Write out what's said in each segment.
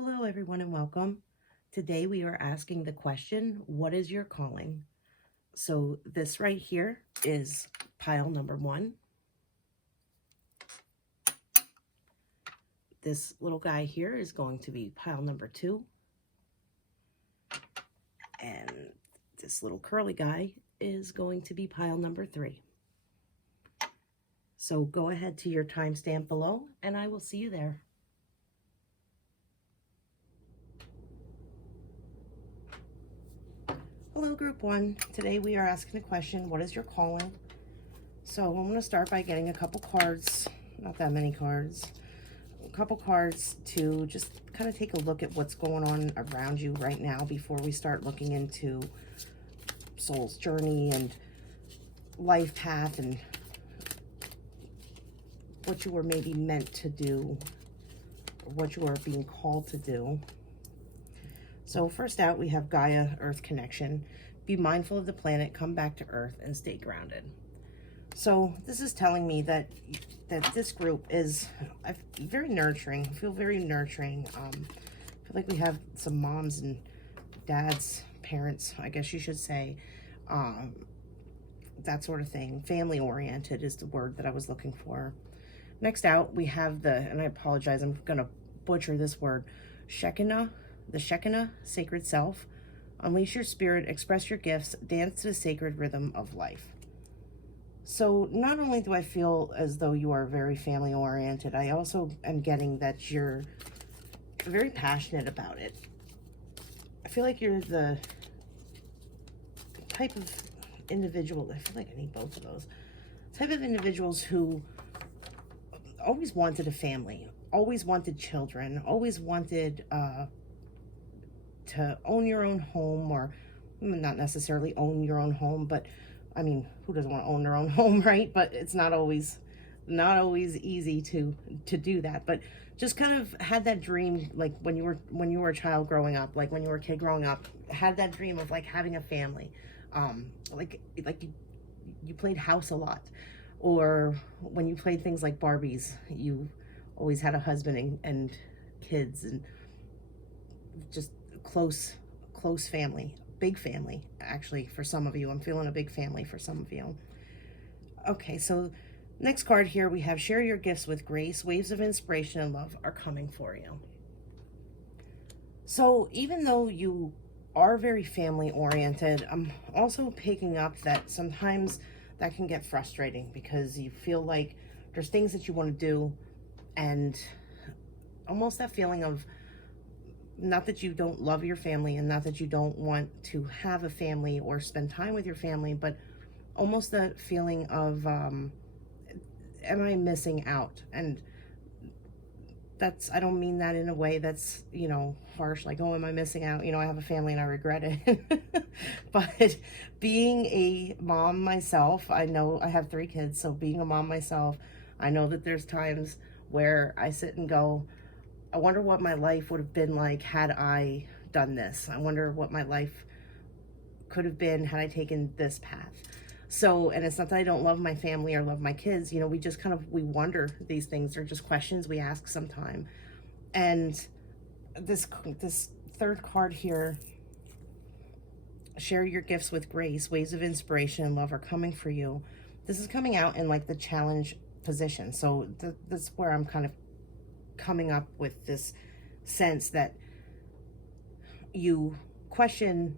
Hello, everyone, and welcome. Today we are asking the question, what is your calling? So this right here is pile number 1. This little guy here is going to be pile number 2. And this little curly guy is going to be pile number 3. So go ahead to your timestamp below, and I will see you there. Hello, group 1. Today we are asking the question, what is your calling? So I'm going to start by getting a couple cards, not that many cards, a couple cards to just kind of take a look at what's going on around you right now before we start looking into soul's journey and life path and what you were maybe meant to do, or what you are being called to do. So first out, we have Gaia Earth connection. Be mindful of the planet, come back to Earth, and stay grounded. So this is telling me that this group is very nurturing. I feel very nurturing. I feel like we have some moms and dads, parents, I guess you should say, that sort of thing. Family oriented is the word that I was looking for. Next out, we have and I apologize, I'm going to butcher this word, Shekinah. The Shekinah, sacred self. Unleash your spirit, express your gifts, dance to the sacred rhythm of life. So not only do I feel as though you are very family oriented, I also am getting that you're very passionate about it. I feel like you're the type of individual, I feel like I need both of those, type of individuals who always wanted a family, always wanted children, always wanted to own your own home, or not necessarily own your own home, but I mean, who doesn't want to own their own home, right? But it's not always easy to do that. But just kind of had that dream, like when you were a child growing up, like when you were a kid growing up, had that dream of like having a family. Like you played house a lot, or when you played things like Barbies, you always had a husband and kids, and just close family, big family, actually, for some of you. I'm feeling a big family for some of you. Okay, so next card here, we have share your gifts with grace. Waves of inspiration and love are coming for you. So even though you are very family oriented, I'm also picking up that sometimes that can get frustrating because you feel like there's things that you want to do, and almost that feeling of, not that you don't love your family and not that you don't want to have a family or spend time with your family, but almost the feeling of, am I missing out? And I don't mean that in a way that's, harsh, like, oh, am I missing out? I have a family and I regret it. But being a mom myself, I know I have 3 kids, so being a mom myself, I know that there's times where I sit and go, I wonder what my life would have been like had I done this. I wonder what my life could have been had I taken this path. So, and it's not that I don't love my family or love my kids, we just we wonder these things. They're just questions we ask sometime. And this third card here, share your gifts with grace, waves of inspiration and love are coming for you. This is coming out in like the challenge position. So that's where I'm kind of coming up with this sense that you question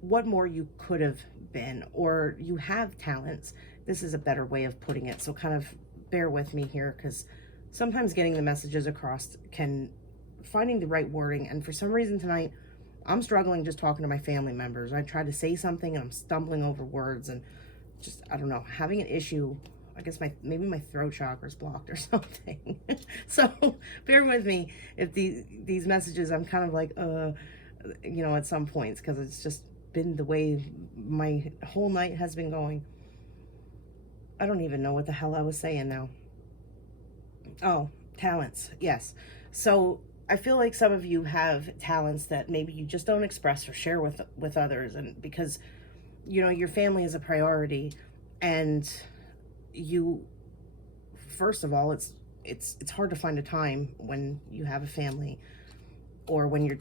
what more you could have been, or you have talents. This is a better way of putting it, so kind of bear with me here, because sometimes getting the messages across finding the right wording, and for some reason tonight I'm struggling just talking to my family members. I try to say something and I'm stumbling over words, and just, I don't know, having an issue. I guess maybe my throat chakra is blocked or something. So bear with me if these messages, I'm kind of like, at some points, because it's just been the way my whole night has been going. I don't even know what the hell I was saying now. Oh, talents. Yes. So I feel like some of you have talents that maybe you just don't express or share with others. And because, your family is a priority, and you, first of all, it's it's hard to find a time when you have a family, or when you're,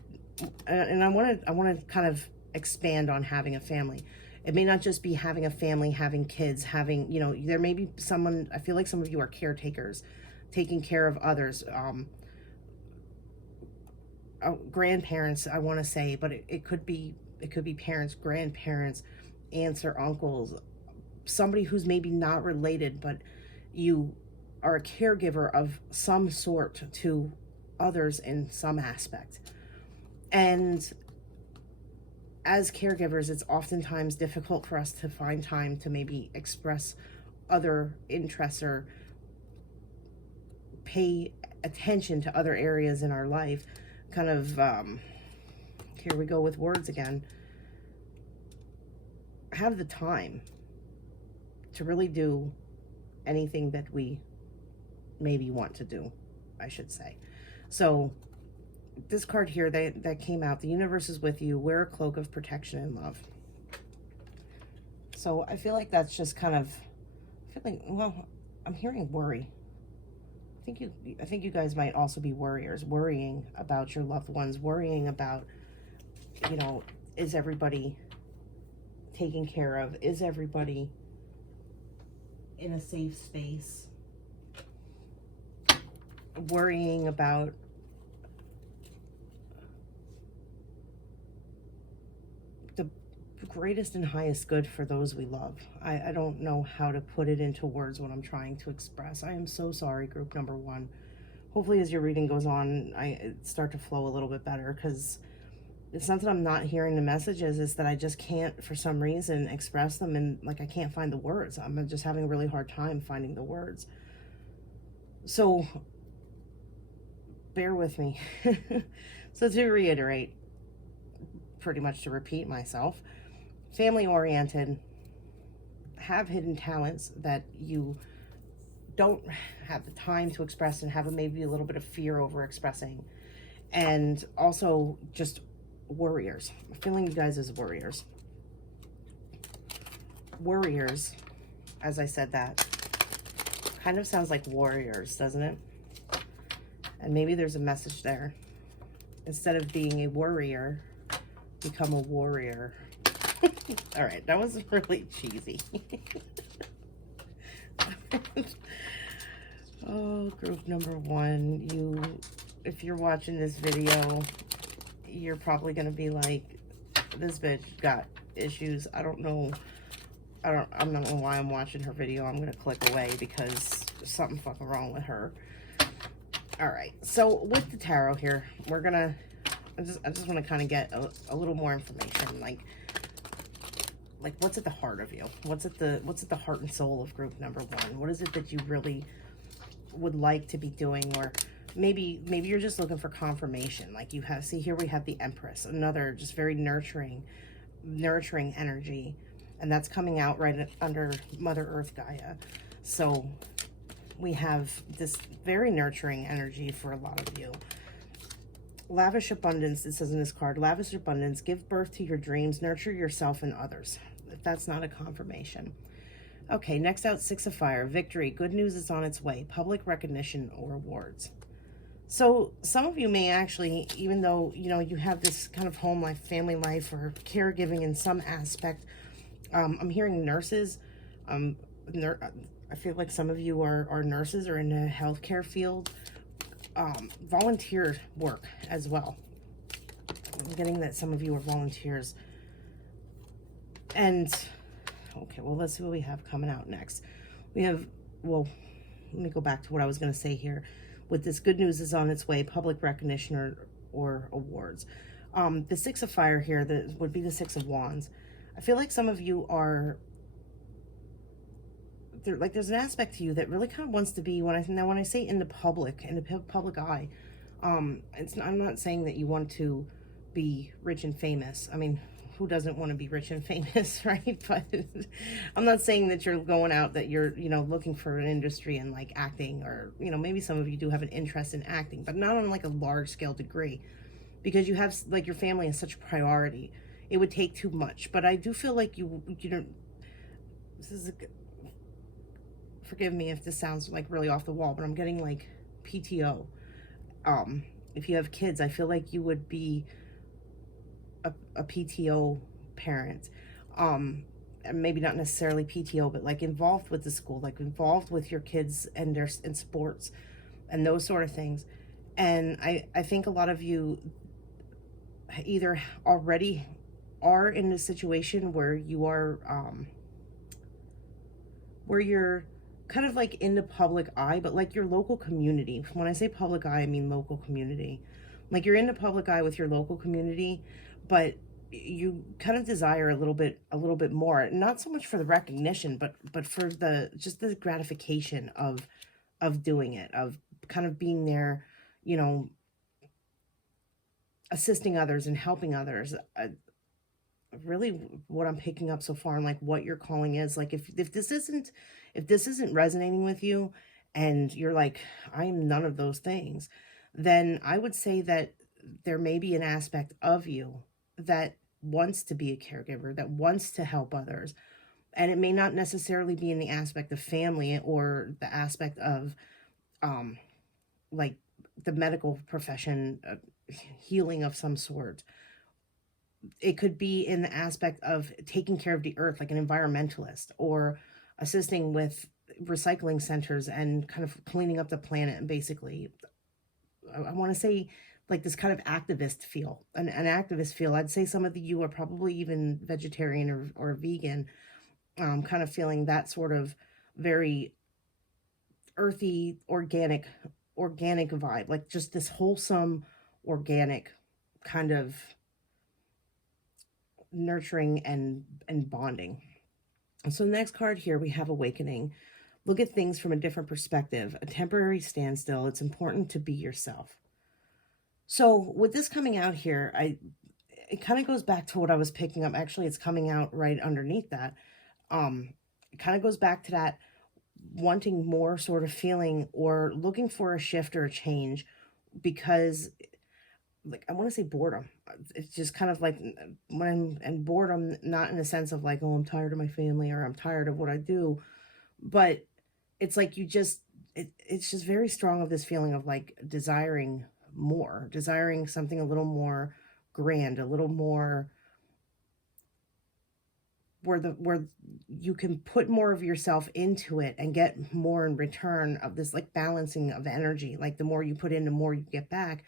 and I want to kind of expand on having a family. It may not just be having a family, having kids, having, there may be someone, I feel like some of you are caretakers, taking care of others, grandparents, I want to say, but it could be parents, grandparents, aunts or uncles, somebody who's maybe not related, but you are a caregiver of some sort to others in some aspect. And as caregivers, it's oftentimes difficult for us to find time to maybe express other interests or pay attention to other areas in our life. Kind of, here we go with words again. Have the time to really do anything that we maybe want to do, I should say. So this card here that came out, the universe is with you, wear a cloak of protection and love. So I feel like that's just kind of, well, I'm hearing worry. I think you guys might also be worriers, worrying about your loved ones, worrying about, is everybody taken care of? Is everybody in a safe space? Worrying about the greatest and highest good for those we love. I don't know how to put it into words what I'm trying to express. I am so sorry, group number 1. Hopefully as your reading goes on, I start to flow a little bit better, because it's not that I'm not hearing the messages, it's that I just can't, for some reason, express them, and I can't find the words. I'm just having a really hard time finding the words. So bear with me. So to reiterate, pretty much to repeat myself, family oriented, have hidden talents that you don't have the time to express, and have maybe a little bit of fear over expressing, and also just warriors. I'm feeling you guys as warriors. Warriors, as I said that, kind of sounds like warriors, doesn't it? And maybe there's a message there. Instead of being a worrier, become a warrior. All right, that was really cheesy. Oh, group number 1, if you're watching this video, you're probably gonna be like, this bitch got issues. I don't know why I'm watching her video. I'm gonna click away because there's something fucking wrong with her. All right, so with the tarot here, we're gonna, I just want to kind of get a little more information, like what's at the heart of you? What's at the heart and soul of group number 1? What is it that you really would like to be doing? Or maybe you're just looking for confirmation. Like you have, see here we have the Empress, another just very nurturing energy, and that's coming out right under Mother Earth Gaia. So we have this very nurturing energy for a lot of you. Lavish abundance, it says in this card, lavish abundance, give birth to your dreams, nurture yourself and others. If that's not a confirmation. Okay, next out, 6 of Fire, victory, good news is on its way, public recognition or awards. So some of you may actually, even though, you have this kind of home life, family life, or caregiving in some aspect, I'm hearing nurses. I feel like some of you are nurses or in the healthcare field. Volunteer work as well. I'm getting that some of you are volunteers. And, okay, well, let's see what we have coming out next. We have, well, let me go back to what I was going to say here. With this, good news is on its way, public recognition or awards. The 6 of Fire here, that would be the 6 of Wands. I feel like some of you are, there's an aspect to you that really kind of wants to be, when I say in the public eye, I'm not saying that you want to be rich and famous. I mean, who doesn't want to be rich and famous, right? But I'm not saying that you're going out, that you're, looking for an industry in like acting, or, maybe some of you do have an interest in acting, but not on like a large scale degree, because you have like your family is such a priority. It would take too much. But I do feel like you know, this is forgive me if this sounds like really off the wall, but I'm getting like PTO. If you have kids, I feel like you would be a PTO parent. And maybe not necessarily PTO, but like involved with the school, like involved with your kids and their in sports and those sort of things. And I think a lot of you either already are in a situation where you are where you're kind of like in the public eye, but like your local community. When I say public eye, I mean local community. Like you're in the public eye with your local community, but you kind of desire a little bit more, not so much for the recognition, but for the just the gratification of doing it, of kind of being there, you know, assisting others and helping others. Really what I'm picking up so far and like what your calling is, like if this isn't resonating with you and you're like, I am none of those things, then I would say that there may be an aspect of you that wants to be a caregiver, that wants to help others. And it may not necessarily be in the aspect of family or the aspect of like the medical profession, healing of some sort. It could be in the aspect of taking care of the earth, like an environmentalist, or assisting with recycling centers and kind of cleaning up the planet. And basically, I want to say like this kind of activist feel, an activist feel. I'd say some of you are probably even vegetarian or vegan, kind of feeling that sort of very earthy, organic vibe, like just this wholesome, organic kind of nurturing and bonding. So the next card here, we have Awakening. Look at things from a different perspective, a temporary standstill. It's important to be yourself. So with this coming out here, it kind of goes back to what I was picking up. Actually, it's coming out right underneath that. It kind of goes back to that wanting more sort of feeling or looking for a shift or a change, because like I want to say boredom. It's just kind of like and boredom, not in a sense of like, oh, I'm tired of my family or I'm tired of what I do, but it's like it's just very strong of this feeling of like desiring more, desiring something a little more grand, a little more where you can put more of yourself into it and get more in return of this like balancing of energy. Like the more you put in, the more you get back.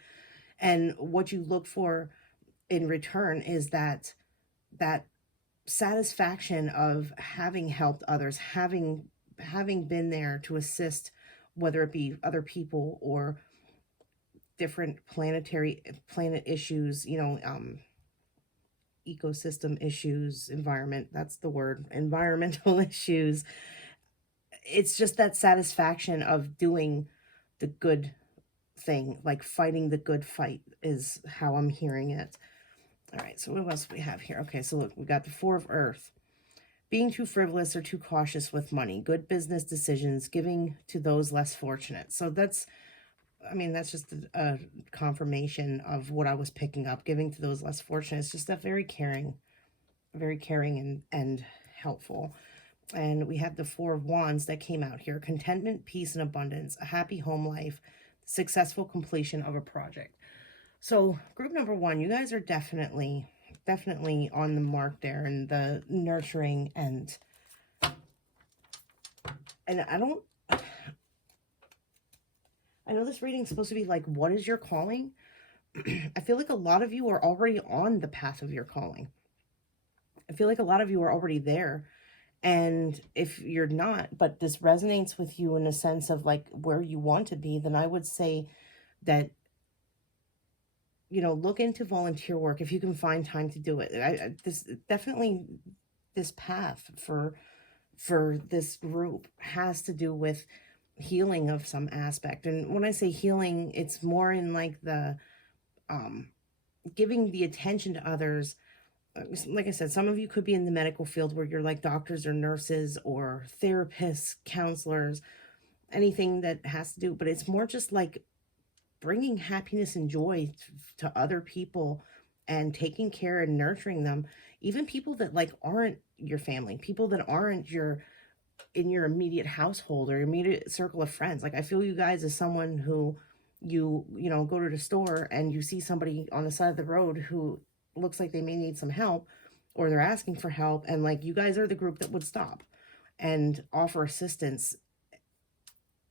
And what you look for in return is that satisfaction of having helped others, having been there to assist, whether it be other people or different planet issues, ecosystem issues, that's the word, environmental issues. It's just that satisfaction of doing the good thing, like fighting the good fight is how I'm hearing it. All right, so what else do we have here? Okay, so look, we got the Four of Earth. Being too frivolous or too cautious with money, good business decisions, giving to those less fortunate. So that's just a confirmation of what I was picking up. Giving to those less fortunate. It's just that very caring and helpful. And we have the Four of Wands that came out here. Contentment, peace, and abundance. A happy home life. Successful completion of a project. So group number one, you guys are definitely on the mark there, and the nurturing and I know this reading is supposed to be like, what is your calling? I feel like a lot of you are already on the path of your calling. I feel like a lot of you are already there. And if you're not, but this resonates with you in a sense of like where you want to be, then I would say that, look into volunteer work if you can find time to do it. This path for this group has to do with healing of some aspect. And when I say healing, it's more in like the giving the attention to others. Like I said, some of you could be in the medical field where you're like doctors or nurses or therapists, counselors, anything that has to do, but it's more just like bringing happiness and joy to other people and taking care and nurturing them, even people that like aren't your family, people that aren't your in your immediate household or immediate circle of friends. Like, I feel you guys as someone who you know, go to the store and you see somebody on the side of the road who looks like they may need some help, or they're asking for help, and like, you guys are the group that would stop and offer assistance,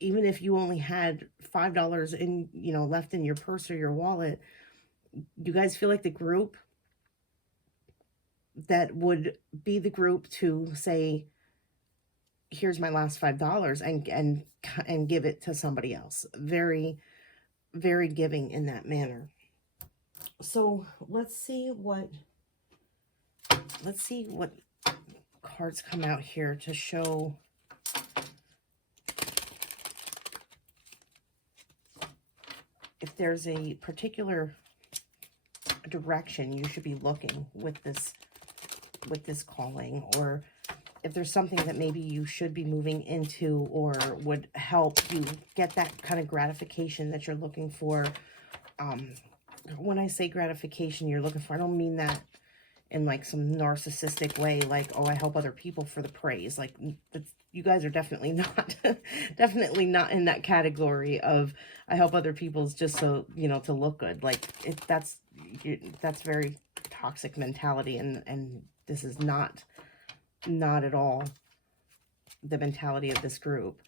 even if you only had $5 in, you know, left in your purse or your wallet. You guys feel like the group that would be the group to say, here's my last $5, and give it to somebody else. Very, very giving in that manner. So let's see what cards come out here to show if there's a particular direction you should be looking with this calling, or if there's something that maybe you should be moving into or would help you get that kind of gratification that you're looking for. When I say gratification you're looking for, I don't mean that in like some narcissistic way, like, oh, I help other people for the praise. Like, you guys are definitely not, definitely not in that category of I help other people's just so, you know, to look good. Like, that's very toxic mentality, and this is not at all the mentality of this group.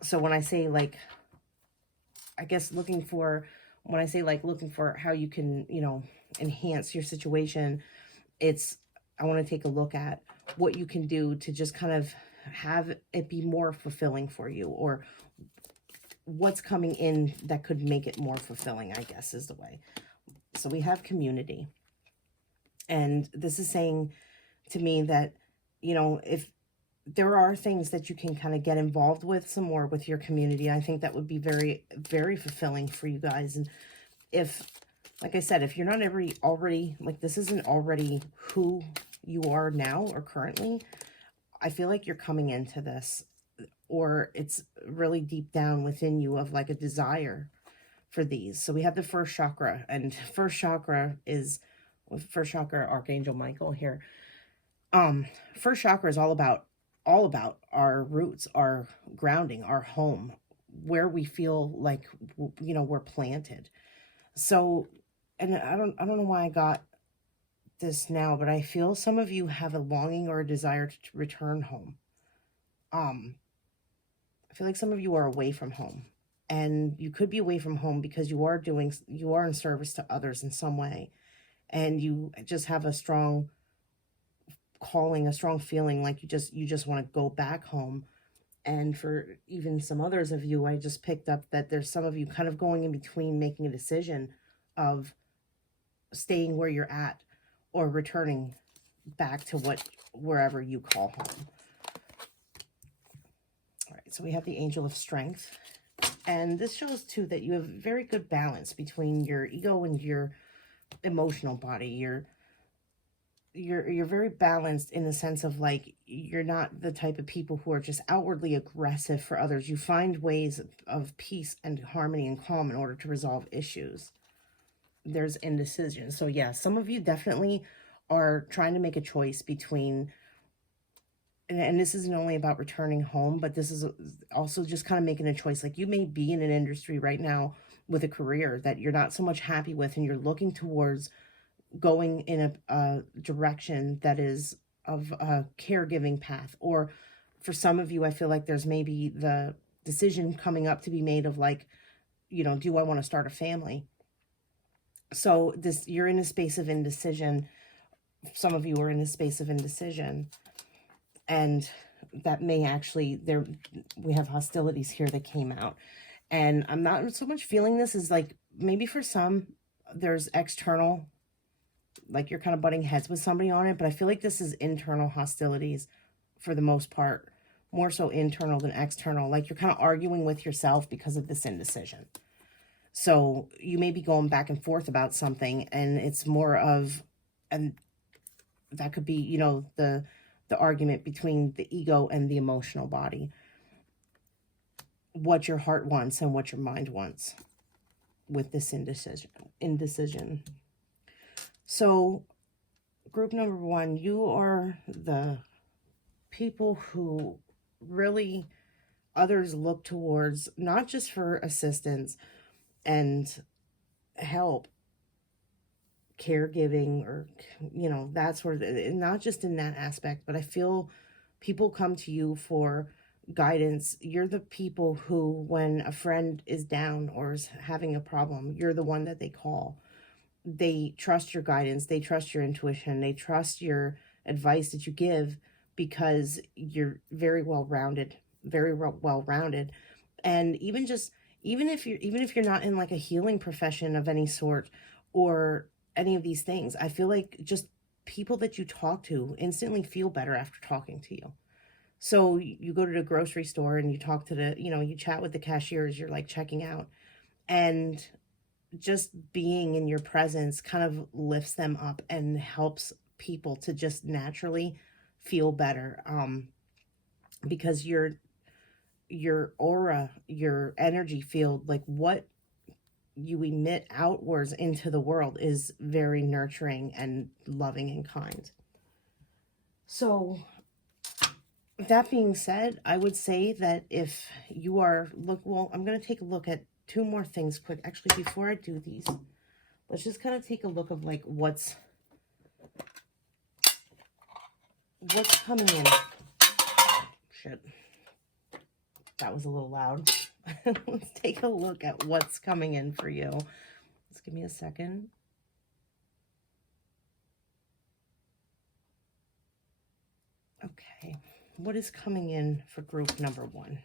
So when I say, like, I guess when I say like looking for how you can, you know, enhance your situation, I want to take a look at what you can do to just kind of have it be more fulfilling for you, or what's coming in that could make it more fulfilling, I guess is the way. So we have community. And this is saying to me that, you know, if there are things that you can kind of get involved with some more with your community, I think that would be very, very fulfilling for you guys. And if, like I said, if you're not already, like, this isn't already who you are now or currently, I feel like you're coming into this, or it's really deep down within you of like a desire for these. So we have the first chakra, and first chakra Archangel Michael here. First chakra is all about our roots, our grounding, our home, where we feel like, you know, we're planted. So, and I don't know why I got this now, but I feel some of you have a longing or a desire to return home. I feel like some of you are away from home, and you could be away from home because you are in service to others in some way, and you just have a strong calling, a strong feeling like you just want to go back home. And for even some others of you, I just picked up that there's some of you kind of going in between, making a decision of staying where you're at or returning back to wherever you call home. All right, so we have the Angel of Strength, and this shows too that you have very good balance between your ego and your emotional body. You're very balanced in the sense of, like, you're not the type of people who are just outwardly aggressive for others. You find ways of peace and harmony and calm in order to resolve issues. There's indecision. So yeah, some of you definitely are trying to make a choice between, and this isn't only about returning home, but this is also just kind of making a choice. Like, you may be in an industry right now with a career that you're not so much happy with, and you're looking towards going in a direction that is of a caregiving path. Or for some of you, I feel like there's maybe the decision coming up to be made of, like, you know, do I want to start a family? So you're in a space of indecision. Some of you are in a space of indecision, and that may actually, we have hostilities here that came out, and I'm not so much feeling this as, like, maybe for some there's external, like you're kind of butting heads with somebody on it, but I feel like this is internal hostilities for the most part, more so internal than external. Like, you're kind of arguing with yourself because of this indecision. So you may be going back and forth about something, and it's more of, and that could be, you know, the argument between the ego and the emotional body, what your heart wants and what your mind wants with this indecision. So group number 1, you are the people who really others look towards, not just for assistance and help, caregiving, or, you know, that sort of, not just in that aspect, but I feel people come to you for guidance. You're the people who, when a friend is down or is having a problem, you're the one that they call. They trust your guidance, they trust your intuition, they trust your advice that you give, because you're very well rounded, and even if you're not in like a healing profession of any sort or any of these things, I feel like just people that you talk to instantly feel better after talking to you. So you go to the grocery store and you talk to you chat with the cashiers, you're like checking out, and just being in your presence kind of lifts them up and helps people to just naturally feel better, because your aura, your energy field, like what you emit outwards into the world, is very nurturing and loving and kind. So that being said, I would say that if you are, I'm going to take a look at 2 more things quick. Actually, before I do these, let's just kind of take a look of like what's coming in. Shit. That was a little loud. Let's take a look at what's coming in for you. Just give me a second. Okay. What is coming in for group number 1?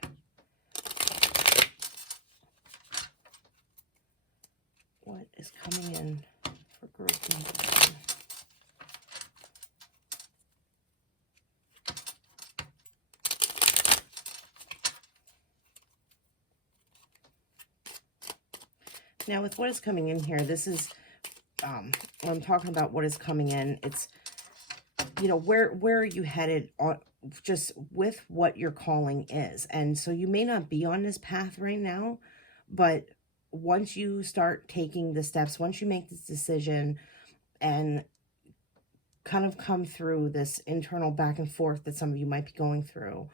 What is coming in for group number 1? Now, with what is coming in here, this is, when I'm talking about what is coming in, it's, you know, where are you headed on, just with what your calling is. And so you may not be on this path right now, but once you start taking the steps, once you make this decision and kind of come through this internal back and forth that some of you might be going through,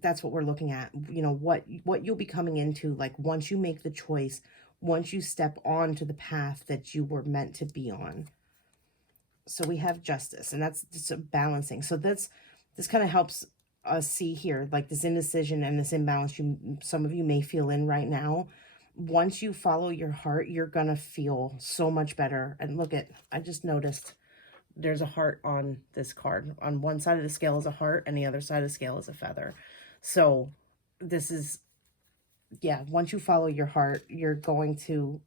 that's what we're looking at. You know, what you'll be coming into, like once you make the choice, once you step on to the path that you were meant to be on. So we have justice, and that's just a balancing. So this kind of helps us see here, like this indecision and this imbalance some of you may feel in right now. Once you follow your heart, you're gonna feel so much better. And look at, I just noticed there's a heart on this card. On one side of the scale is a heart, and the other side of the scale is a feather. So this is, yeah, once you follow your heart, you're going to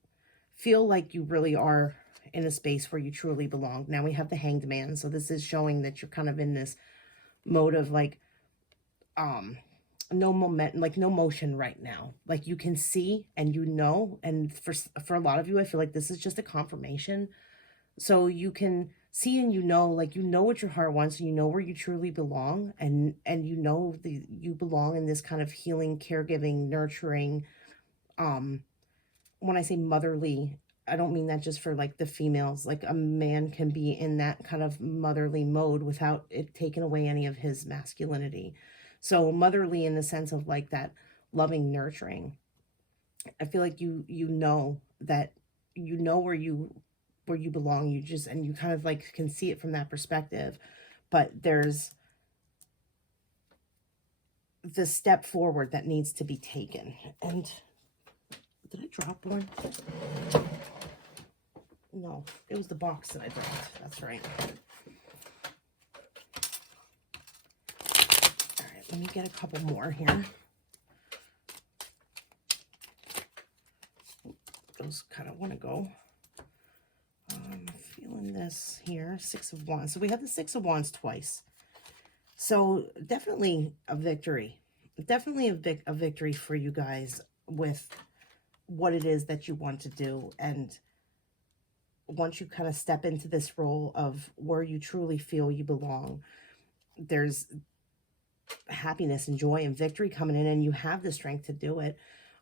feel like you really are in a space where you truly belong. Now we have the Hanged Man. So this is showing that you're kind of in this mode of like, no momentum, like no motion right now. Like you can see and you know, and for a lot of you, I feel like this is just a confirmation. So you can see and you know, like you know what your heart wants, and you know where you truly belong, and you know you belong in this kind of healing, caregiving, nurturing. When I say motherly, I don't mean that just for like the females. Like a man can be in that kind of motherly mode without it taking away any of his masculinity. So motherly in the sense of like that loving, nurturing. I feel like you know that you know where you belong. You just, and you kind of like can see it from that perspective. But there's the step forward that needs to be taken. And did I drop one? No, it was the box that I dropped. That's right. All right, let me get a couple more here. Those kind of want to go. Feeling this here, 6 of Wands. So we have the 6 of Wands twice. So definitely a victory. Definitely a victory for you guys with what it is that you want to do. And once you kind of step into this role of where you truly feel you belong, there's happiness and joy and victory coming in, and you have the strength to do it.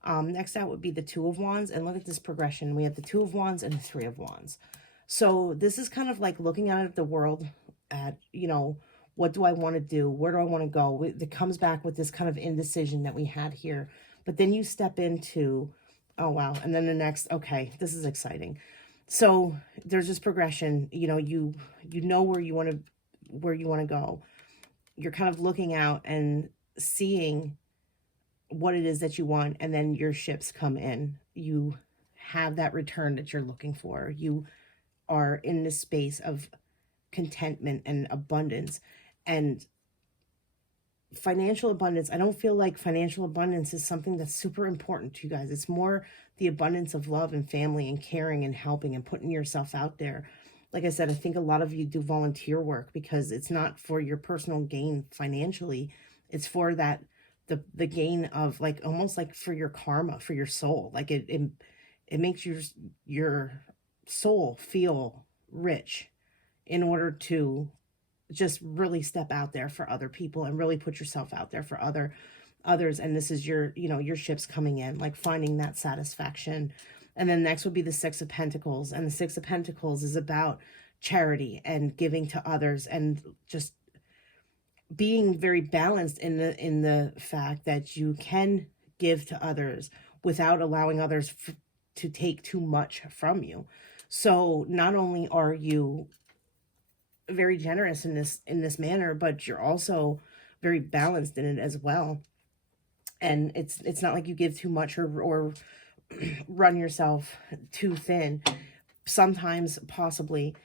Next out would be the 2 of Wands. And look at this progression. We have the 2 of Wands and the 3 of Wands. So this is kind of like looking out at the world at, what do I want to do? Where do I want to go? It comes back with this kind of indecision that we had here. But then you step into, oh, wow. And then the next, okay, this is exciting. So there's this progression, you know where you want to go. You're kind of looking out and seeing what it is that you want, and then your ships come in. You have that return that you're looking for. You are in this space of contentment and abundance. And financial abundance, I don't feel like financial abundance is something that's super important to you guys. It's more the abundance of love and family and caring and helping and putting yourself out there. Like I said, I think a lot of you do volunteer work because it's not for your personal gain financially. It's for that the gain of, like, almost like for your karma, for your soul. Like it makes your soul feel rich in order to just really step out there for other people and really put yourself out there for others. And this is your ships coming in, like finding that satisfaction. And then next would be the Six of Pentacles. And the Six of Pentacles is about charity and giving to others, and just being very balanced in the fact that you can give to others without allowing others to take too much from you. So not only are you very generous in this manner, but you're also very balanced in it as well. And it's not like you give too much or run yourself too thin. Sometimes, possibly,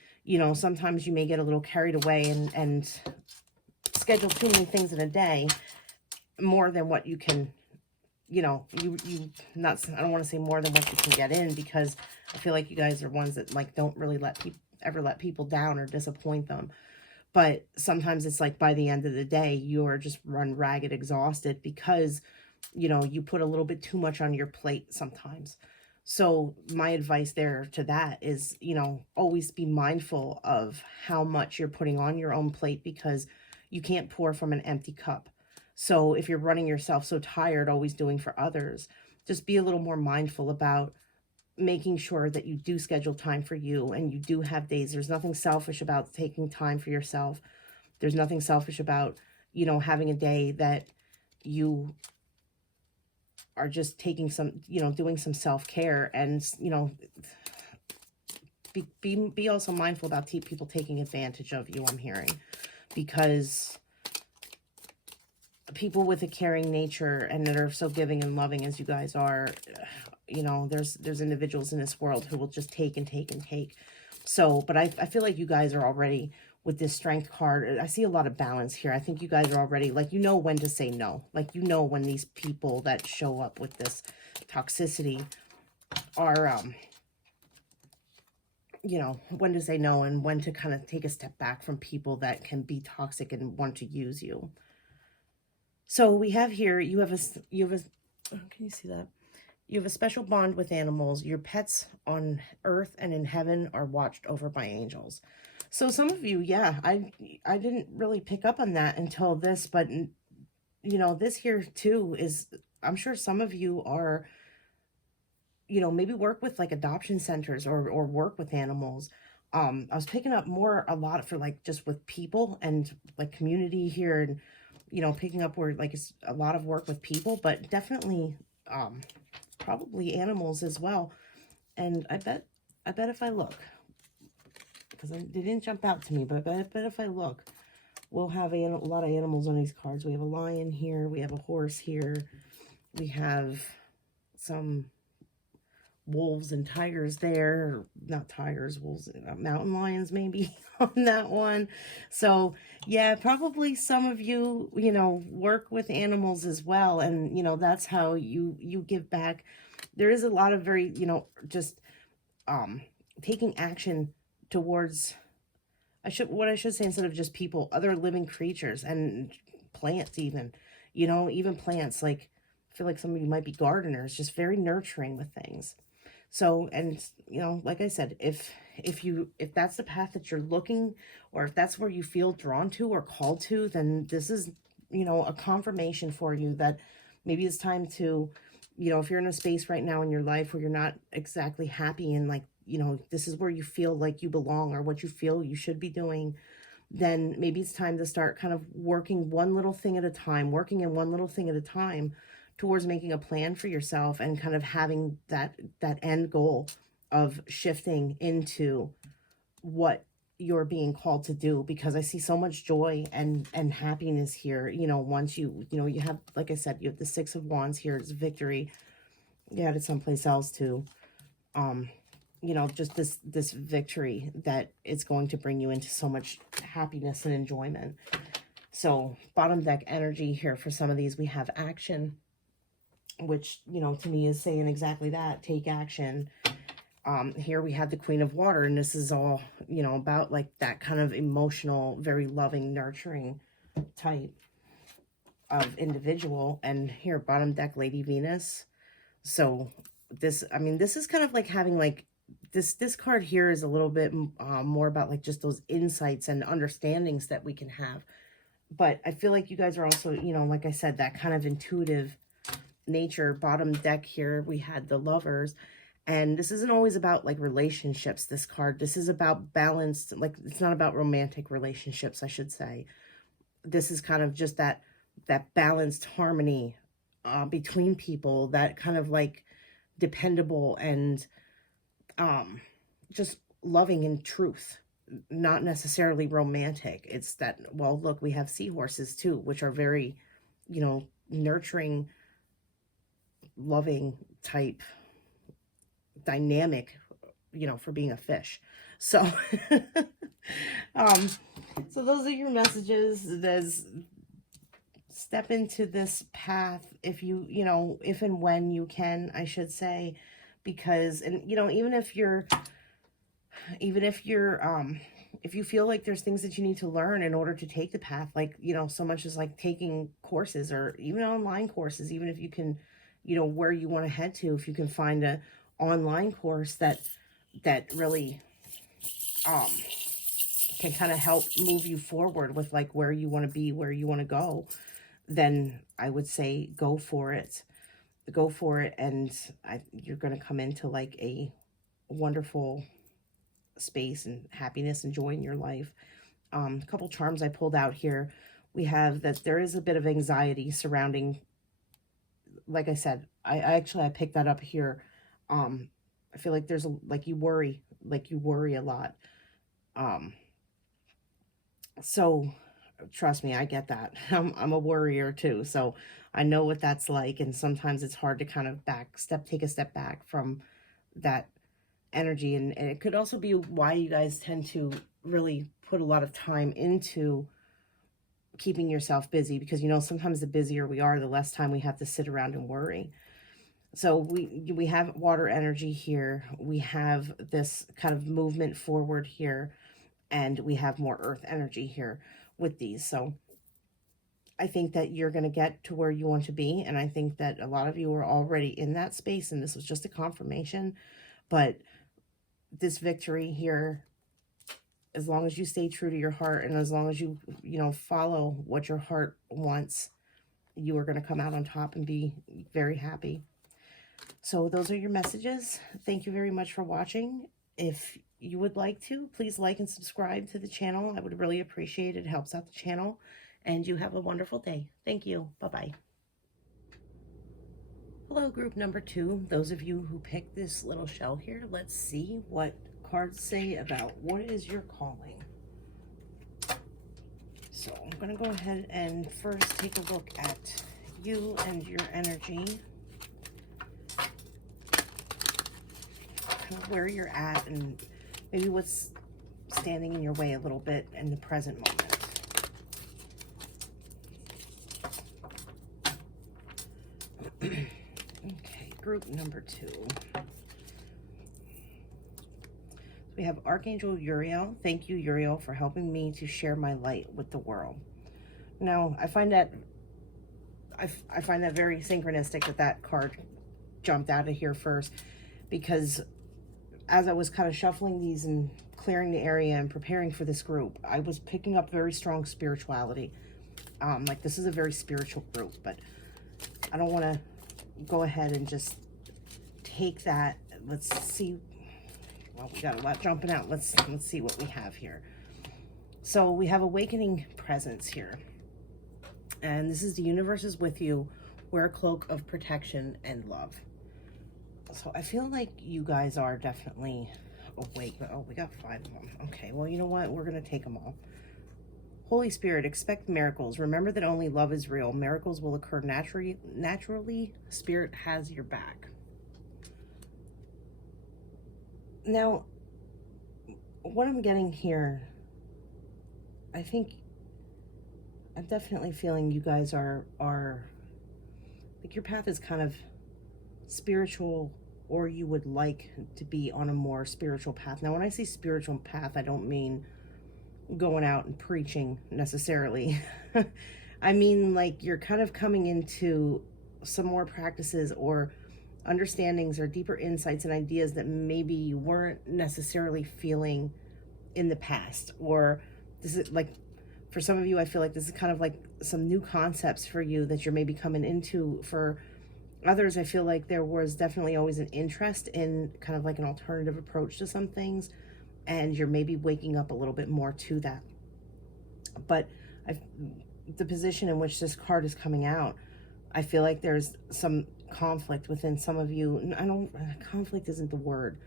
sometimes you may get a little carried away and schedule too many things in a day, more than what you can, I don't want to say more than what you can get in, because I feel like you guys are ones that, like, don't really ever let people down or disappoint them. But sometimes it's like by the end of the day, you're just run ragged, exhausted, because, you put a little bit too much on your plate sometimes. So my advice there to that is, always be mindful of how much you're putting on your own plate, because you can't pour from an empty cup. So if you're running yourself so tired, always doing for others, just be a little more mindful about making sure that you do schedule time for you, and you do have days. There's nothing selfish about taking time for yourself. There's nothing selfish about, having a day that you are just taking some, doing some self-care. And, be also mindful about people taking advantage of you, I'm hearing, because people with a caring nature and that are so giving and loving as you guys are, there's individuals in this world who will just take and take and take. So, but I feel like you guys are already, with this Strength card, I see a lot of balance here. I think you guys are already, like, when to say no. Like, when these people that show up with this toxicity are, when to say no, and when to kind of take a step back from people that can be toxic and want to use you. So we have here, you have a, can you see that? You have a special bond with animals. Your pets on earth and in heaven are watched over by angels. So some of you, yeah, I didn't really pick up on that until this, but, this here too is, I'm sure some of you are, maybe work with, like, adoption centers or work with animals. I was picking up a lot for, like, just with people and, like, community here, and, picking up where, like, it's a lot of work with people, but definitely, probably animals as well. And I bet if I look, because they didn't jump out to me, but I bet if I look, we'll have a lot of animals on these cards. We have a lion here, we have a horse here, we have some wolves and tigers there, not tigers, wolves, mountain lions maybe on that one. So yeah, probably some of you, work with animals as well, and that's how you give back. There is a lot of very, just taking action towards, what I should say, instead of just people, other living creatures and plants, even plants. Like, I feel like some of you might be gardeners, just very nurturing with things. So, and, like I said, if that's the path that you're looking, or if that's where you feel drawn to or called to, then this is, a confirmation for you that maybe it's time to, if you're in a space right now in your life where you're not exactly happy in, like, you know, this is where you feel like you belong or what you feel you should be doing, then maybe it's time to start kind of working one little thing at a time, working in one little thing at a time towards making a plan for yourself and kind of having that end goal of shifting into what you're being called to do, because I see so much joy and happiness here. You know, once you know, you have, like I said, you have the Six of Wands here. It's victory. You had it someplace else too. You know, just this victory that it's going to bring you into so much happiness and enjoyment. So bottom deck energy here for some of these, we have action, which, you know, to me is saying exactly that, take action. Here we have the Queen of Water, and this is all, you know, about like that kind of emotional, very loving, nurturing type of individual. And here, bottom deck, Lady Venus. So this, I mean, this is kind of like having like, this card here is a little bit more about like just those insights and understandings that we can have. But I feel like you guys are also, you know, like I said, that kind of intuitive nature. Bottom deck here, we had the Lovers. And this isn't always about like relationships, this card. This is about balanced, like it's not about romantic relationships, I should say. This is kind of just that balanced harmony between people, that kind of like dependable and just loving in truth, not necessarily romantic. It's that, well, look, we have seahorses too, which are very, you know, nurturing, loving type dynamic, you know, for being a fish. So so those are your messages. There's step into this path if you know, if and when you can, I should say, because, and you know, even if you're if you feel like there's things that you need to learn in order to take the path, like, you know, so much as like taking courses or even online courses, even if you can, you know, where you want to head to, if you can find a online course that really can kind of help move you forward with like where you want to be, where you want to go, then I would say go for it. Go for it, and you're going to come into like a wonderful space and happiness and joy in your life. A couple charms I pulled out here. We have that there is a bit of anxiety surrounding, like I said, I picked that up here. I feel like there's like you worry a lot. So trust me, I get that. I'm a worrier too, so I know what that's like, and sometimes it's hard to kind of take a step back from that energy, and it could also be why you guys tend to really put a lot of time into keeping yourself busy, because, you know, sometimes the busier we are, the less time we have to sit around and worry. So we have water energy here. We have this kind of movement forward here, and we have more earth energy here with these. So I think that you're going to get to where you want to be, and I think that a lot of you are already in that space, and this was just a confirmation. But this victory here, as long as you stay true to your heart, and as long as you know, follow what your heart wants, you are going to come out on top and be very happy. So those are your messages. Thank you very much for watching. If you would like to, please like and subscribe to the channel. I would really appreciate it. It helps out the channel. And you have a wonderful day. Thank you. Bye-bye. Hello, group number 2. Those of you who picked this little shell here, let's see what cards say about what is your calling. So I'm going to go ahead and first take a look at you and your energy. Kind of where you're at and maybe what's standing in your way a little bit in the present moment. Okay, group number 2. We have Archangel Uriel. Thank you, Uriel, for helping me to share my light with the world. Now, I find that very synchronistic that card jumped out of here first, because as I was kind of shuffling these and clearing the area and preparing for this group, I was picking up very strong spirituality. Like this is a very spiritual group, but I don't want to go ahead and just take that. Let's see Well, we got a lot jumping out. Let's see what we have here. So we have awakening presence here. And this is the universe is with you. Wear a cloak of protection and love. So I feel like you guys are definitely awake. Oh, we got 5 of them. Okay, well, you know what? We're going to take them all. Holy Spirit, expect miracles. Remember that only love is real. Miracles will occur naturally. Spirit has your back. Now, what I'm getting here, I think I'm definitely feeling you guys are like your path is kind of spiritual, or you would like to be on a more spiritual path. Now, when I say spiritual path, I don't mean going out and preaching necessarily. I mean, like, you're kind of coming into some more practices or understandings or deeper insights and ideas that maybe you weren't necessarily feeling in the past. Or this is like, for some of you, I feel like this is kind of like some new concepts for you that you're maybe coming into. For others, I feel like there was definitely always an interest in kind of like an alternative approach to some things, and you're maybe waking up a little bit more to that. But the position in which this card is coming out, I feel like there's some conflict within some of you. Conflict isn't the word.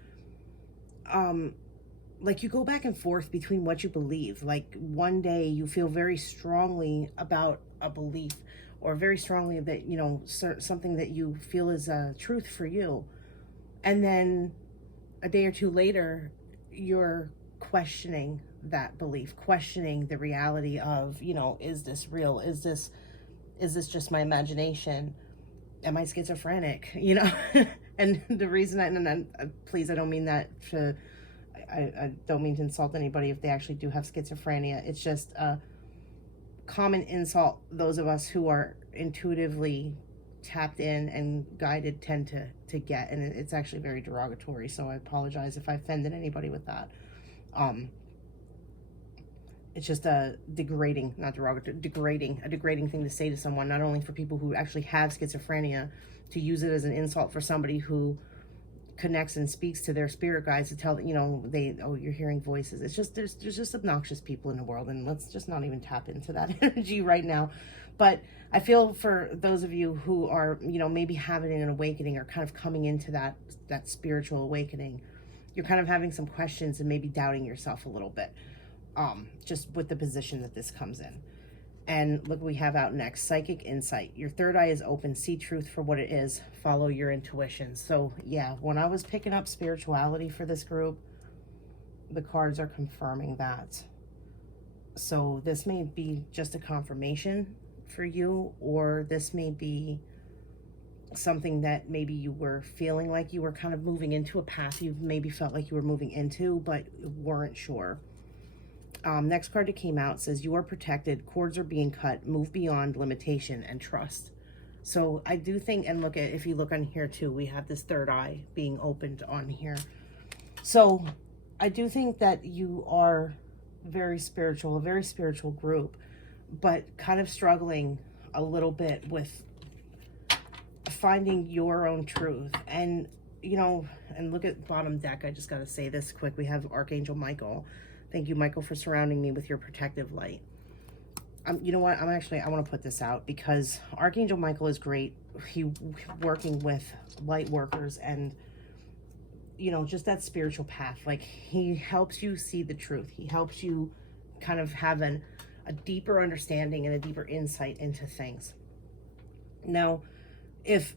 Like, you go back and forth between what you believe. Like, one day you feel very strongly about a belief, or very strongly that, you know, something that you feel is a truth for you. And then a day or two later, you're questioning that belief, questioning the reality of, you know, is this real? Is this just my imagination? Am I schizophrenic? You know? And the reason please, I don't mean that to, I don't mean to insult anybody if they actually do have schizophrenia. It's just a common insult those of us who are intuitively tapped in and guided tend to get, and it's actually very derogatory, so I apologize if I offended anybody with that. It's just a degrading, not derogatory, a degrading thing to say to someone, not only for people who actually have schizophrenia, to use it as an insult for somebody who connects and speaks to their spirit guides to tell that, you know, you're hearing voices. It's just, there's just obnoxious people in the world, and let's just not even tap into that energy right now. But I feel for those of you who are, you know, maybe having an awakening or kind of coming into that spiritual awakening, you're kind of having some questions and maybe doubting yourself a little bit, just with the position that this comes in. And look what we have out next, psychic insight. Your third eye is open. See truth for what it is. Follow your intuition. So yeah, when I was picking up spirituality for this group, the cards are confirming that. So this may be just a confirmation for you, or this may be something that maybe you were feeling like you were kind of moving into a path you maybe felt like you were moving into, but weren't sure. Next card that came out says, you are protected, cords are being cut, move beyond limitation and trust. So I do think, and look at, if you look on here too, we have this third eye being opened on here. So I do think that you are very spiritual, a very spiritual group, but kind of struggling a little bit with finding your own truth. And, you know, and look at bottom deck. I just got to say this quick. We have Archangel Michael. Thank you, Michael, for surrounding me with your protective light. You know what? I want to put this out because Archangel Michael is great. He working with light workers and, you know, just that spiritual path. Like, he helps you see the truth. He helps you kind of have a deeper understanding and a deeper insight into things. Now, if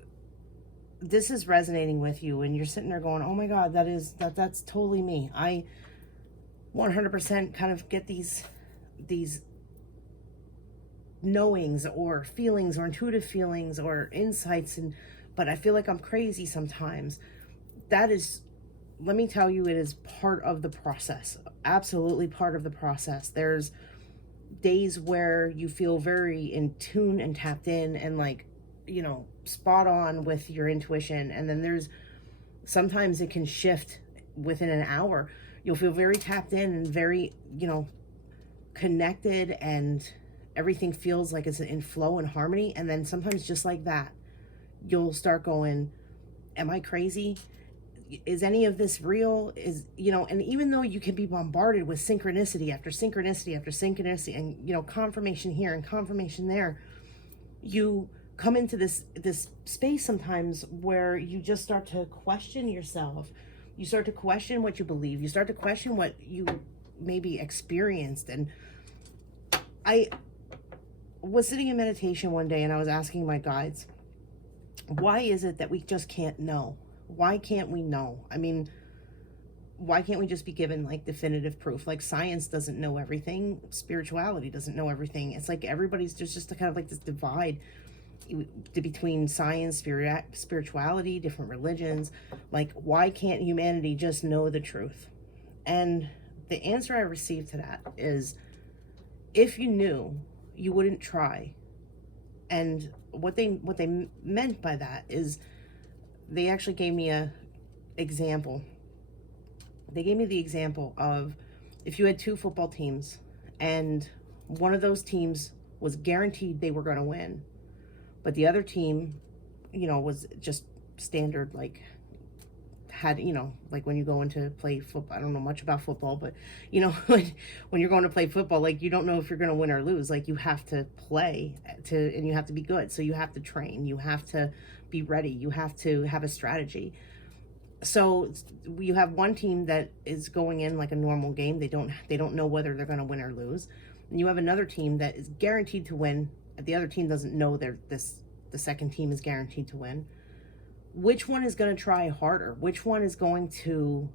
this is resonating with you and you're sitting there going, oh my God, that's totally me. I 100% kind of get these knowings or feelings or intuitive feelings or insights, but I feel like I'm crazy sometimes. That is, let me tell you, it is part of the process. Absolutely part of the process. There's days where you feel very in tune and tapped in and, like, you know, spot on with your intuition. And then there's sometimes it can shift within an hour. You'll feel very tapped in and very, you know, connected, and everything feels like it's in flow and harmony. And then sometimes just like that, you'll start going, am I crazy? is any of this real? Is, you know, and even though you can be bombarded with synchronicity after synchronicity after synchronicity, and, you know, confirmation here and confirmation there, you come into this space sometimes where you just start to question yourself. You start to question what you believe. You start to question what you maybe experienced. And I was sitting in meditation one day and I was asking my guides, why is it that we just can't know? Why can't we know? I mean, why can't we just be given like definitive proof? Like science doesn't know everything. Spirituality doesn't know everything. It's like everybody's just kind of like this divide between science, spirituality, different religions. Like, why can't humanity just know the truth? And the answer I received to that is, if you knew, you wouldn't try. And what they meant by that is, they actually gave me a example. They gave me the example of, if you had two football teams and one of those teams was guaranteed they were going to win, but the other team, you know, was just standard, like had, you know, like when you go into play football, I don't know much about football, but you know, when you're going to play football, like you don't know if you're going to win or lose. Like you have to play and you have to be good. So you have to train, you have to be ready, you have to have a strategy. So you have one team that is going in like a normal game. They don't know whether they're going to win or lose. And you have another team that is guaranteed to win. The other team doesn't know the second team is guaranteed to win. Which one is going to try harder? Which one is going to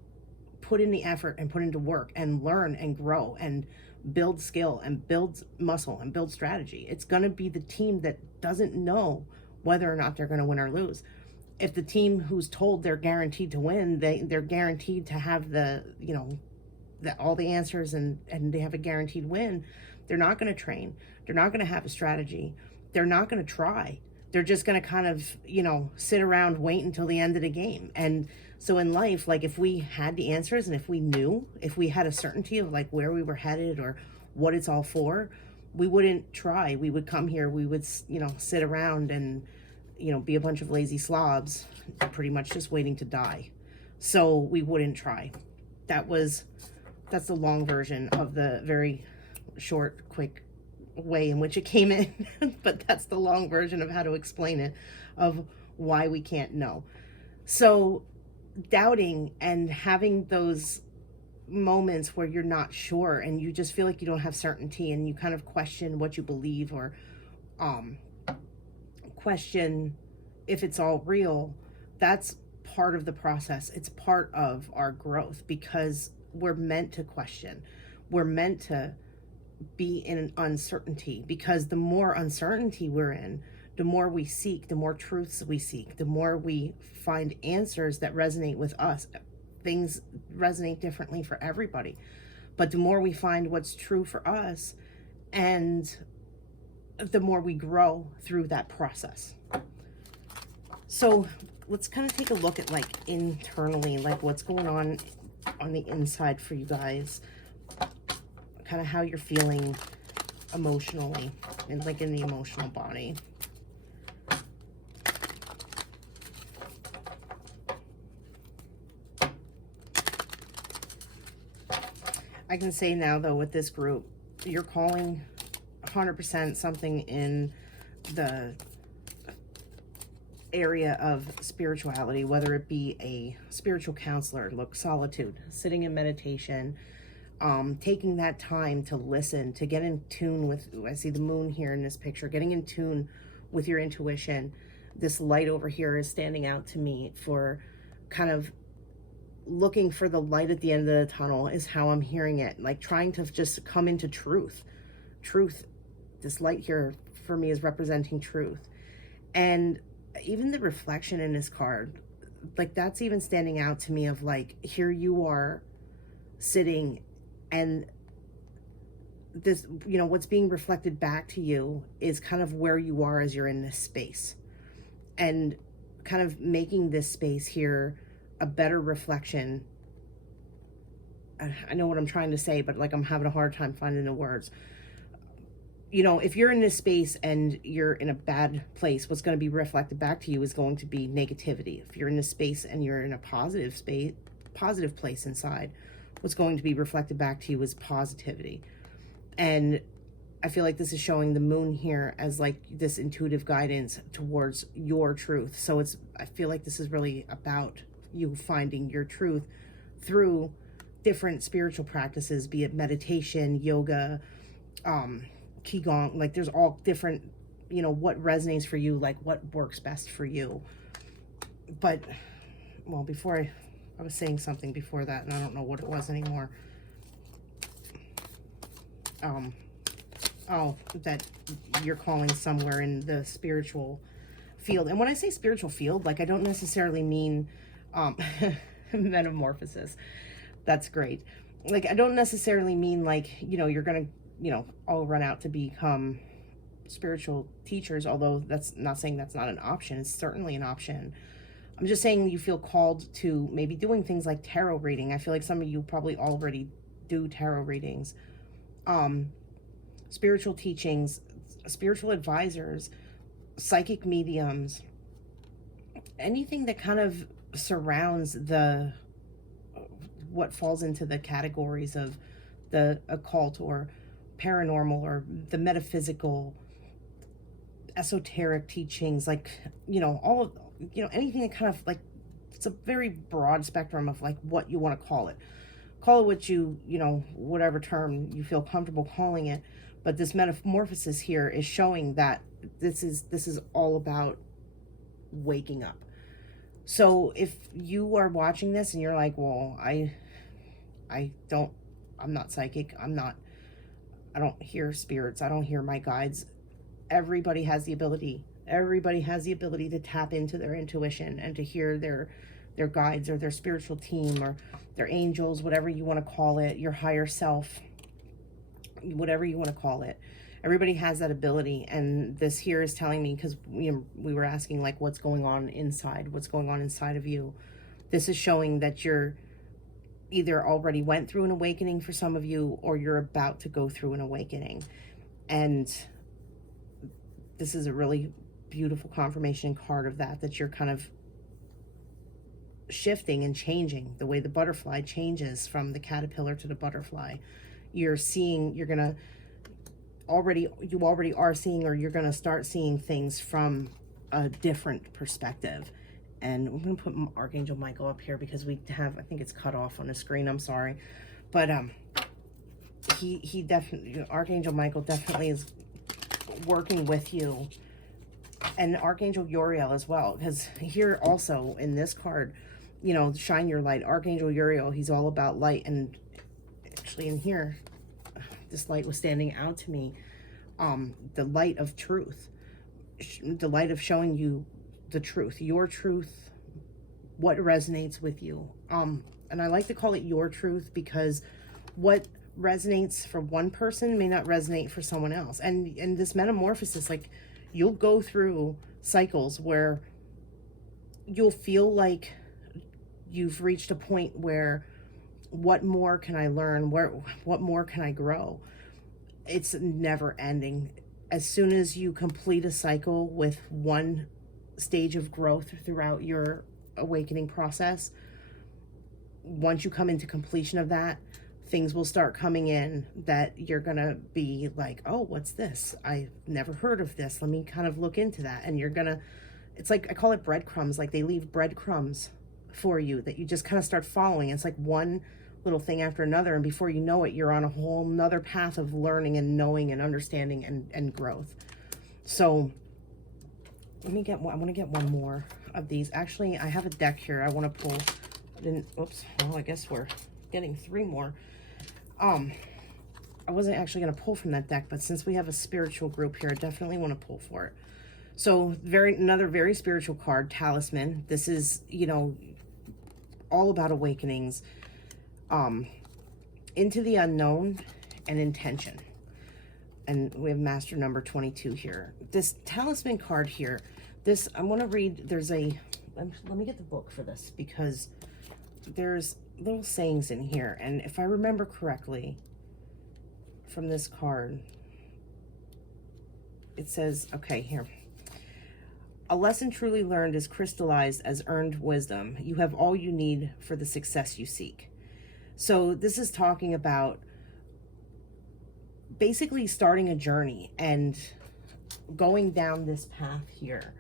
put in the effort and put into work and learn and grow and build skill and build muscle and build strategy? It's going to be the team that doesn't know whether or not they're going to win or lose. If the team who's told they're guaranteed to win, they're guaranteed to have the, you know, all the answers and they have a guaranteed win, they're not going to train. They're not going to have a strategy. They're not going to try. They're just going to kind of, you know, sit around, wait until the end of the game. And so in life, like if we had the answers and if we knew, if we had a certainty of like where we were headed or what it's all for, we wouldn't try. We would come here, we would, you know, sit around and, you know, be a bunch of lazy slobs, pretty much just waiting to die. So we wouldn't try. That's the long version of the very short, quick way in which it came in. But that's the long version of how to explain it, of why we can't know. So doubting and having those moments where you're not sure and you just feel like you don't have certainty and you kind of question what you believe or question if it's all real, that's part of the process. It's part of our growth, because we're meant to question. We're meant to be in an uncertainty, because the more uncertainty we're in, the more we seek, the more truths we seek, the more we find answers that resonate with us. Things resonate differently for everybody, but the more we find what's true for us, and the more we grow through that process. So let's kind of take a look at like internally, like what's going on the inside for you guys, kind of how you're feeling emotionally and like in the emotional body. I can say now though, with this group, you're calling 100% something in the area of spirituality, whether it be a spiritual counselor, look, solitude, sitting in meditation, taking that time to listen, to get in tune with, I see the moon here in this picture, getting in tune with your intuition. This light over here is standing out to me for kind of looking for the light at the end of the tunnel, is how I'm hearing it, like trying to just come into truth. This light here for me is representing truth. And even the reflection in this card, like that's even standing out to me of like, here you are sitting, and this, you know, what's being reflected back to you is kind of where you are as you're in this space, and kind of making this space here a better reflection. I know what I'm trying to say, but like I'm having a hard time finding the words. you know, if you're in this space and you're in a bad place, what's going to be reflected back to you is going to be negativity. If you're in this space and you're in a positive place inside, what's going to be reflected back to you is positivity. And I feel like this is showing the moon here as like this intuitive guidance towards your truth. So I feel like this is really about you finding your truth through different spiritual practices, be it meditation, yoga, Qigong. Like there's all different, you know, what resonates for you, like what works best for you. But, well, before I was saying something before that, and I don't know what it was anymore. Oh, that you're calling somewhere in the spiritual field. And when I say spiritual field, like I don't necessarily mean metamorphosis. That's great. Like I don't necessarily mean like, you know, you're gonna, you know, all run out to become spiritual teachers, although that's not saying that's not an option. It's certainly an option. I'm just saying you feel called to maybe doing things like tarot reading. I feel like some of you probably already do tarot readings. Spiritual teachings, spiritual advisors, psychic mediums, anything that kind of surrounds what falls into the categories of the occult or paranormal or the metaphysical, esoteric teachings, like, you know, all of, you know, anything that kind of like, it's a very broad spectrum of like what you want to call it. Call it what you know, whatever term you feel comfortable calling it. But this metamorphosis here is showing that this is all about waking up. So if you are watching this and you're like, well, I'm not psychic. I don't hear spirits. I don't hear my guides. Everybody has the ability to tap into their intuition and to hear their guides or their spiritual team or their angels, whatever you want to call it, your higher self, whatever you want to call it. Everybody has that ability. And this here is telling me, because we were asking like what's going on inside of you. This is showing that you're either already went through an awakening for some of you, or you're about to go through an awakening. And this is a really beautiful confirmation card of that you're kind of shifting and changing the way the butterfly changes from the caterpillar to the butterfly. You already are seeing, or you're going to start seeing things from a different perspective. And I'm going to put Archangel Michael up here because I think it's cut off on the screen. I'm sorry. But he definitely, Archangel Michael definitely is working with you. And Archangel Uriel as well. Because here also in this card, you know, shine your light. Archangel Uriel, he's all about light. And actually in here, this light was standing out to me. The light of truth. The light of showing you the truth, your truth, what resonates with you. And I like to call it your truth because what resonates for one person may not resonate for someone else. And this metamorphosis, like you'll go through cycles where you'll feel like you've reached a point where what more can I learn? What more can I grow? It's never ending. As soon as you complete a cycle with one stage of growth throughout your awakening process, once you come into completion of that, things will start coming in that you're gonna be like, oh, what's this? I've never heard of this. Let me kind of look into that. And it's like, I call it breadcrumbs. Like they leave breadcrumbs for you that you just kind of start following. It's like one little thing after another, and before you know it, you're on a whole nother path of learning and knowing and understanding and growth. So I want to get one more of these. Actually, I have a deck here I want to pull. I guess we're getting 3 more. I wasn't actually going to pull from that deck, but since we have a spiritual group here, I definitely want to pull for it. So another very spiritual card, Talisman. This is, you know, all about awakenings, into the unknown and intention. And we have master number 22 here. This Talisman card here, I want to read, let me get the book for this because there's little sayings in here. And if I remember correctly from this card, it says, okay, here. A lesson truly learned is crystallized as earned wisdom. You have all you need for the success you seek. So this is talking about basically starting a journey and going down this path here.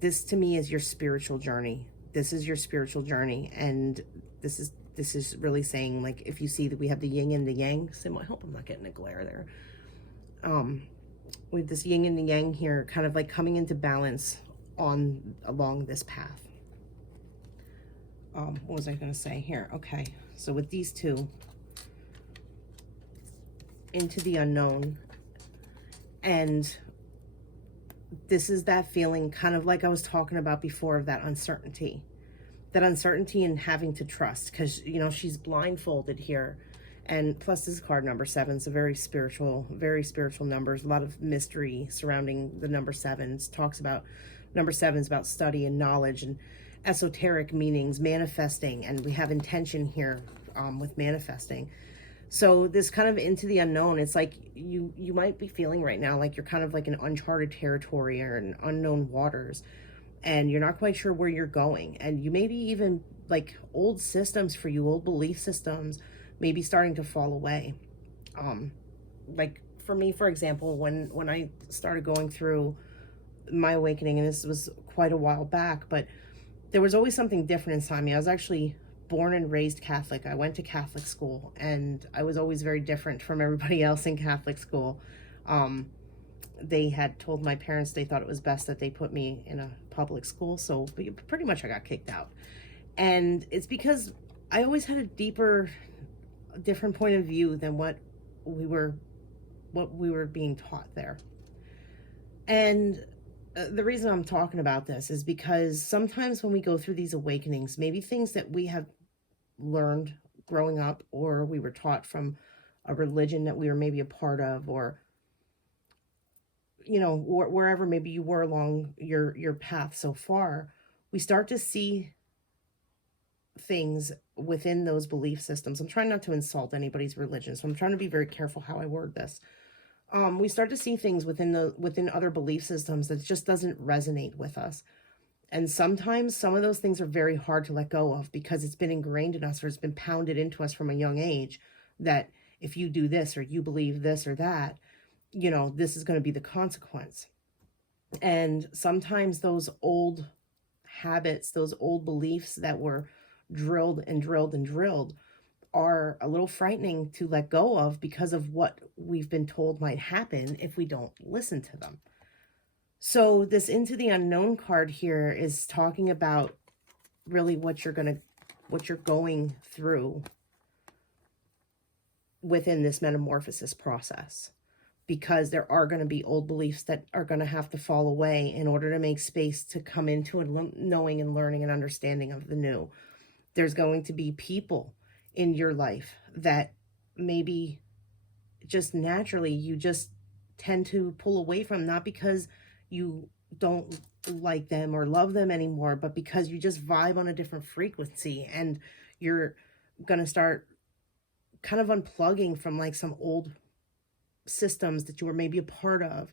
This to me is your spiritual journey. This is your spiritual journey, and this is really saying, like, if you see that we have the yin and the yang symbol. I hope I'm not getting a glare there. With this yin and the yang here, kind of like coming into balance along this path. What was I going to say here? Okay, so with these two, into the unknown, and this is that feeling, kind of like I was talking about before, of that uncertainty and having to trust, because, you know, she's blindfolded here. And plus this is card number 7. It's a very spiritual numbers, a lot of mystery surrounding the number 7s. Talks about number 7's about study and knowledge and esoteric meanings, manifesting, and we have intention here with manifesting. So this kind of into the unknown, it's like you might be feeling right now like you're kind of like in uncharted territory or in unknown waters, and you're not quite sure where you're going. And you maybe even like old systems for you, old belief systems, maybe starting to fall away. Like for me, for example, when I started going through my awakening, and this was quite a while back, but there was always something different inside me. I was actually born and raised Catholic. I went to Catholic school, and I was always very different from everybody else in Catholic school. They had told my parents they thought it was best that they put me in a public school, so pretty much I got kicked out. And it's because I always had a different point of view than what we were being taught there. And the reason I'm talking about this is because sometimes when we go through these awakenings, maybe things that we have learned growing up, or we were taught from a religion that we were maybe a part of, or, you know, wherever maybe you were along your path so far, we start to see things within those belief systems. I'm trying not to insult anybody's religion, so I'm trying to be very careful how I word this. We start to see things within other belief systems that just doesn't resonate with us. And sometimes some of those things are very hard to let go of, because it's been ingrained in us, or it's been pounded into us from a young age, that if you do this, or you believe this or that, you know, this is going to be the consequence. And sometimes those old habits, those old beliefs that were drilled and drilled and drilled, are a little frightening to let go of, because of what we've been told might happen if we don't listen to them. So this into the unknown card here is talking about really what you're going through within this metamorphosis process, because there are going to be old beliefs that are going to have to fall away in order to make space to come into a knowing and learning and understanding of the new. There's going to be people in your life that maybe just naturally you just tend to pull away from, not because you don't like them or love them anymore, but because you just vibe on a different frequency, and you're going to start kind of unplugging from like some old systems that you were maybe a part of,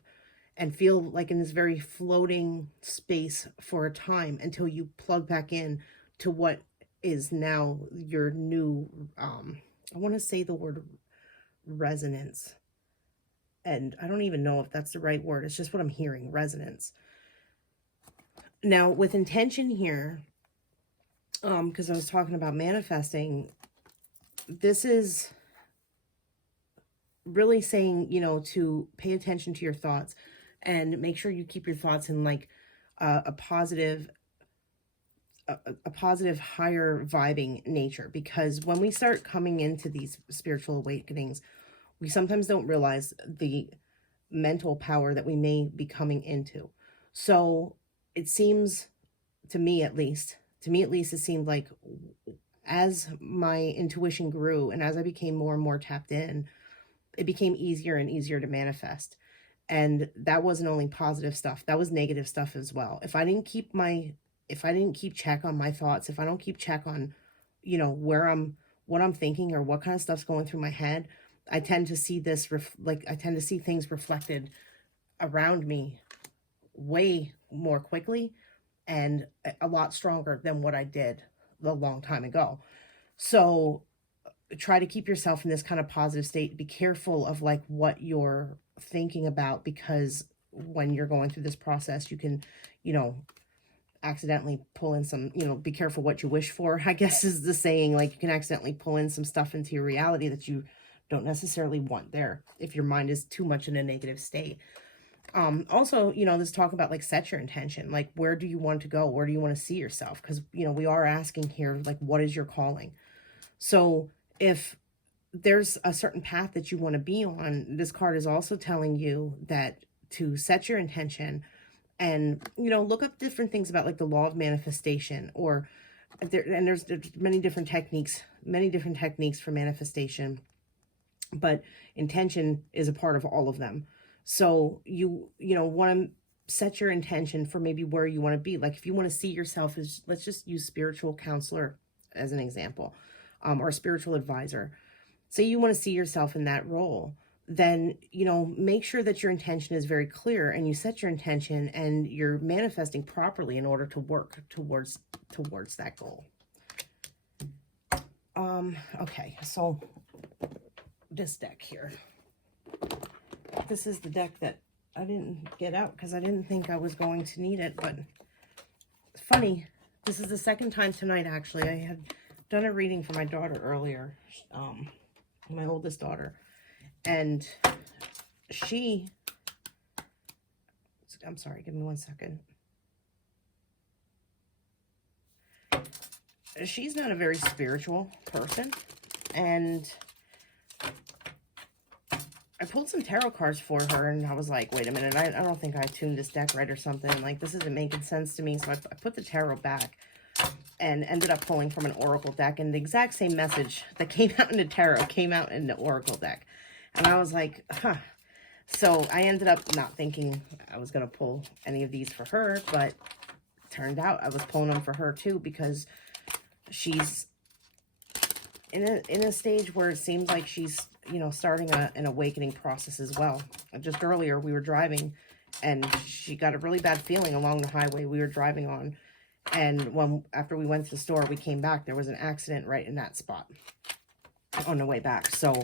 and feel like in this very floating space for a time until you plug back in to what is now your new, I want to say the word resonance. And I don't even know if that's the right word. It's just what I'm hearing, resonance. Now with intention here, because I was talking about manifesting, this is really saying, you know, to pay attention to your thoughts and make sure you keep your thoughts in like a positive, higher vibing nature. Because when we start coming into these spiritual awakenings, we sometimes don't realize the mental power that we may be coming into. So it seems to me at least, it seemed like as my intuition grew and as I became more and more tapped in, it became easier and easier to manifest. And that wasn't only positive stuff, that was negative stuff as well. If I didn't keep check on my thoughts, if I don't keep check on, you know, what I'm thinking or what kind of stuff's going through my head, I tend to see this, I tend to see things reflected around me way more quickly and a lot stronger than what I did a long time ago. So try to keep yourself in this kind of positive state. Be careful of like what you're thinking about, because when you're going through this process, you can, you know, accidentally pull in some, you know, be careful what you wish for, I guess is the saying. Like, you can accidentally pull in some stuff into your reality that you don't necessarily want there if your mind is too much in a negative state. Also, you know, this talk about like set your intention, like where do you want to go? Where do you want to see yourself? Because, you know, we are asking here, like, what is your calling? So if there's a certain path that you want to be on, this card is also telling you that to set your intention and, you know, look up different things about like the law of manifestation, or there's many different techniques for manifestation, but intention is a part of all of them. So you know, want to set your intention for maybe where you want to be. Like if you want to see yourself as, let's just use spiritual counselor as an example, or a spiritual advisor. Say you want to see yourself in that role, then, you know, make sure that your intention is very clear and you set your intention and you're manifesting properly in order to work towards that goal. Okay, so this deck here. This is the deck that I didn't get out because I didn't think I was going to need it, but it's funny. This is the second time tonight, actually. I had done a reading for my daughter earlier, my oldest daughter, and I'm sorry, give me 1 second. She's not a very spiritual person, and I pulled some tarot cards for her, and I was like, wait a minute, I don't think I tuned this deck right or something. Like, this isn't making sense to me. So I put the tarot back and ended up pulling from an oracle deck, and the exact same message that came out in the tarot came out in the oracle deck. And I was like, huh. So I ended up not thinking I was going to pull any of these for her, but it turned out I was pulling them for her too, because she's in a stage where it seems like she's, you know, starting an awakening process as well. Just earlier we were driving and she got a really bad feeling along the highway we were driving on. And after we went to the store, we came back, there was an accident right in that spot on the way back. So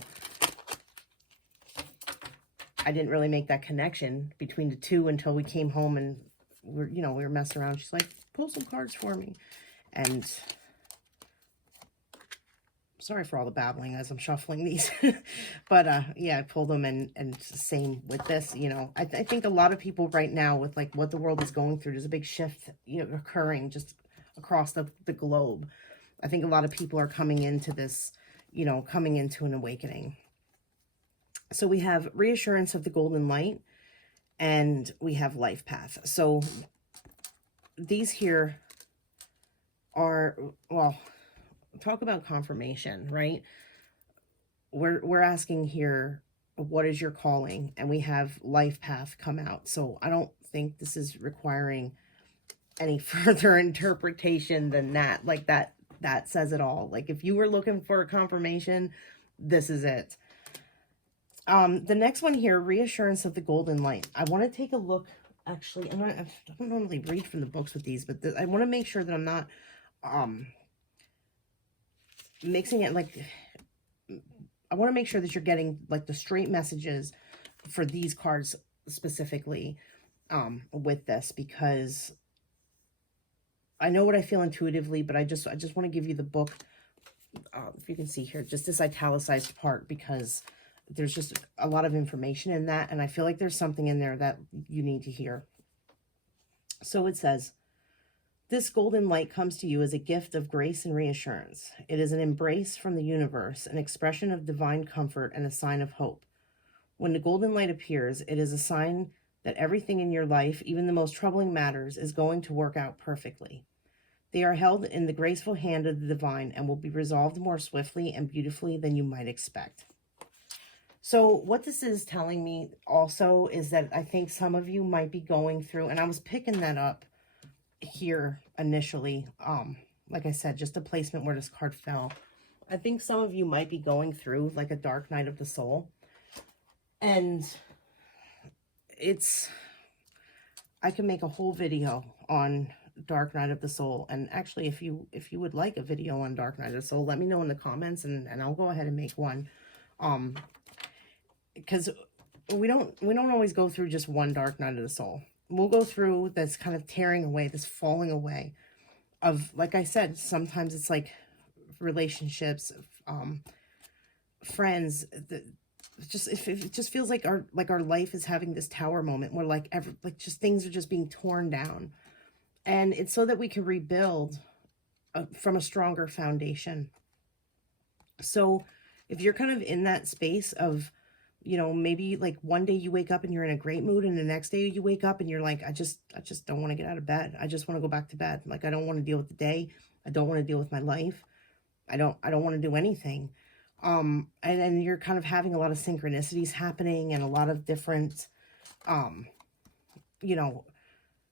I didn't really make that connection between the two until we came home and we were messing around. She's like, pull some cards for me. And sorry for all the babbling as I'm shuffling these. But yeah, I pulled them, and same with this. You know, I think a lot of people right now, with like what the world is going through, there's a big shift, you know, occurring just across the globe. I think a lot of people are coming into this, you know, coming into an awakening. So we have reassurance of the golden light, and we have life path. So these here are, well, talk about confirmation, right? We're asking here, what is your calling? And we have life path come out. So I don't think this is requiring any further interpretation than that. Like that says it all. Like if you were looking for a confirmation, this is it. The next one here, reassurance of the golden light. I want to take a look, actually, and I don't normally read from the books with these, but I want to make sure that I'm not mixing it. Like, I want to make sure that you're getting like the straight messages for these cards specifically with this, because I know what I feel intuitively, but I just want to give you the book. If you can see here, just this italicized part, because there's just a lot of information in that, and I feel like there's something in there that you need to hear. So it says, this golden light comes to you as a gift of grace and reassurance. It is an embrace from the universe, an expression of divine comfort, and a sign of hope. When the golden light appears, it is a sign that everything in your life, even the most troubling matters, is going to work out perfectly. They are held in the graceful hand of the divine and will be resolved more swiftly and beautifully than you might expect. So what this is telling me also is that I think some of you might be going through, and I was picking that up here initially, like I said, just a placement where this card fell. I think some of you might be going through like a dark night of the soul. And I can make a whole video on Dark Night of the Soul. And actually, if you would like a video on Dark Night of the Soul, let me know in the comments, and I'll go ahead and make one. Because we don't always go through just one Dark Night of the Soul. We'll go through this kind of tearing away, this falling away of, like I said, sometimes it's like relationships, friends, it just feels like our life is having this tower moment where just things are just being torn down, and it's so that we can rebuild from a stronger foundation. So if you're kind of in that space of, you know, maybe like one day you wake up and you're in a great mood, and the next day you wake up and you're like, I just don't want to get out of bed. I just want to go back to bed. Like, I don't want to deal with the day. I don't want to deal with my life. I don't want to do anything. And then you're kind of having a lot of synchronicities happening and a lot of different, you know,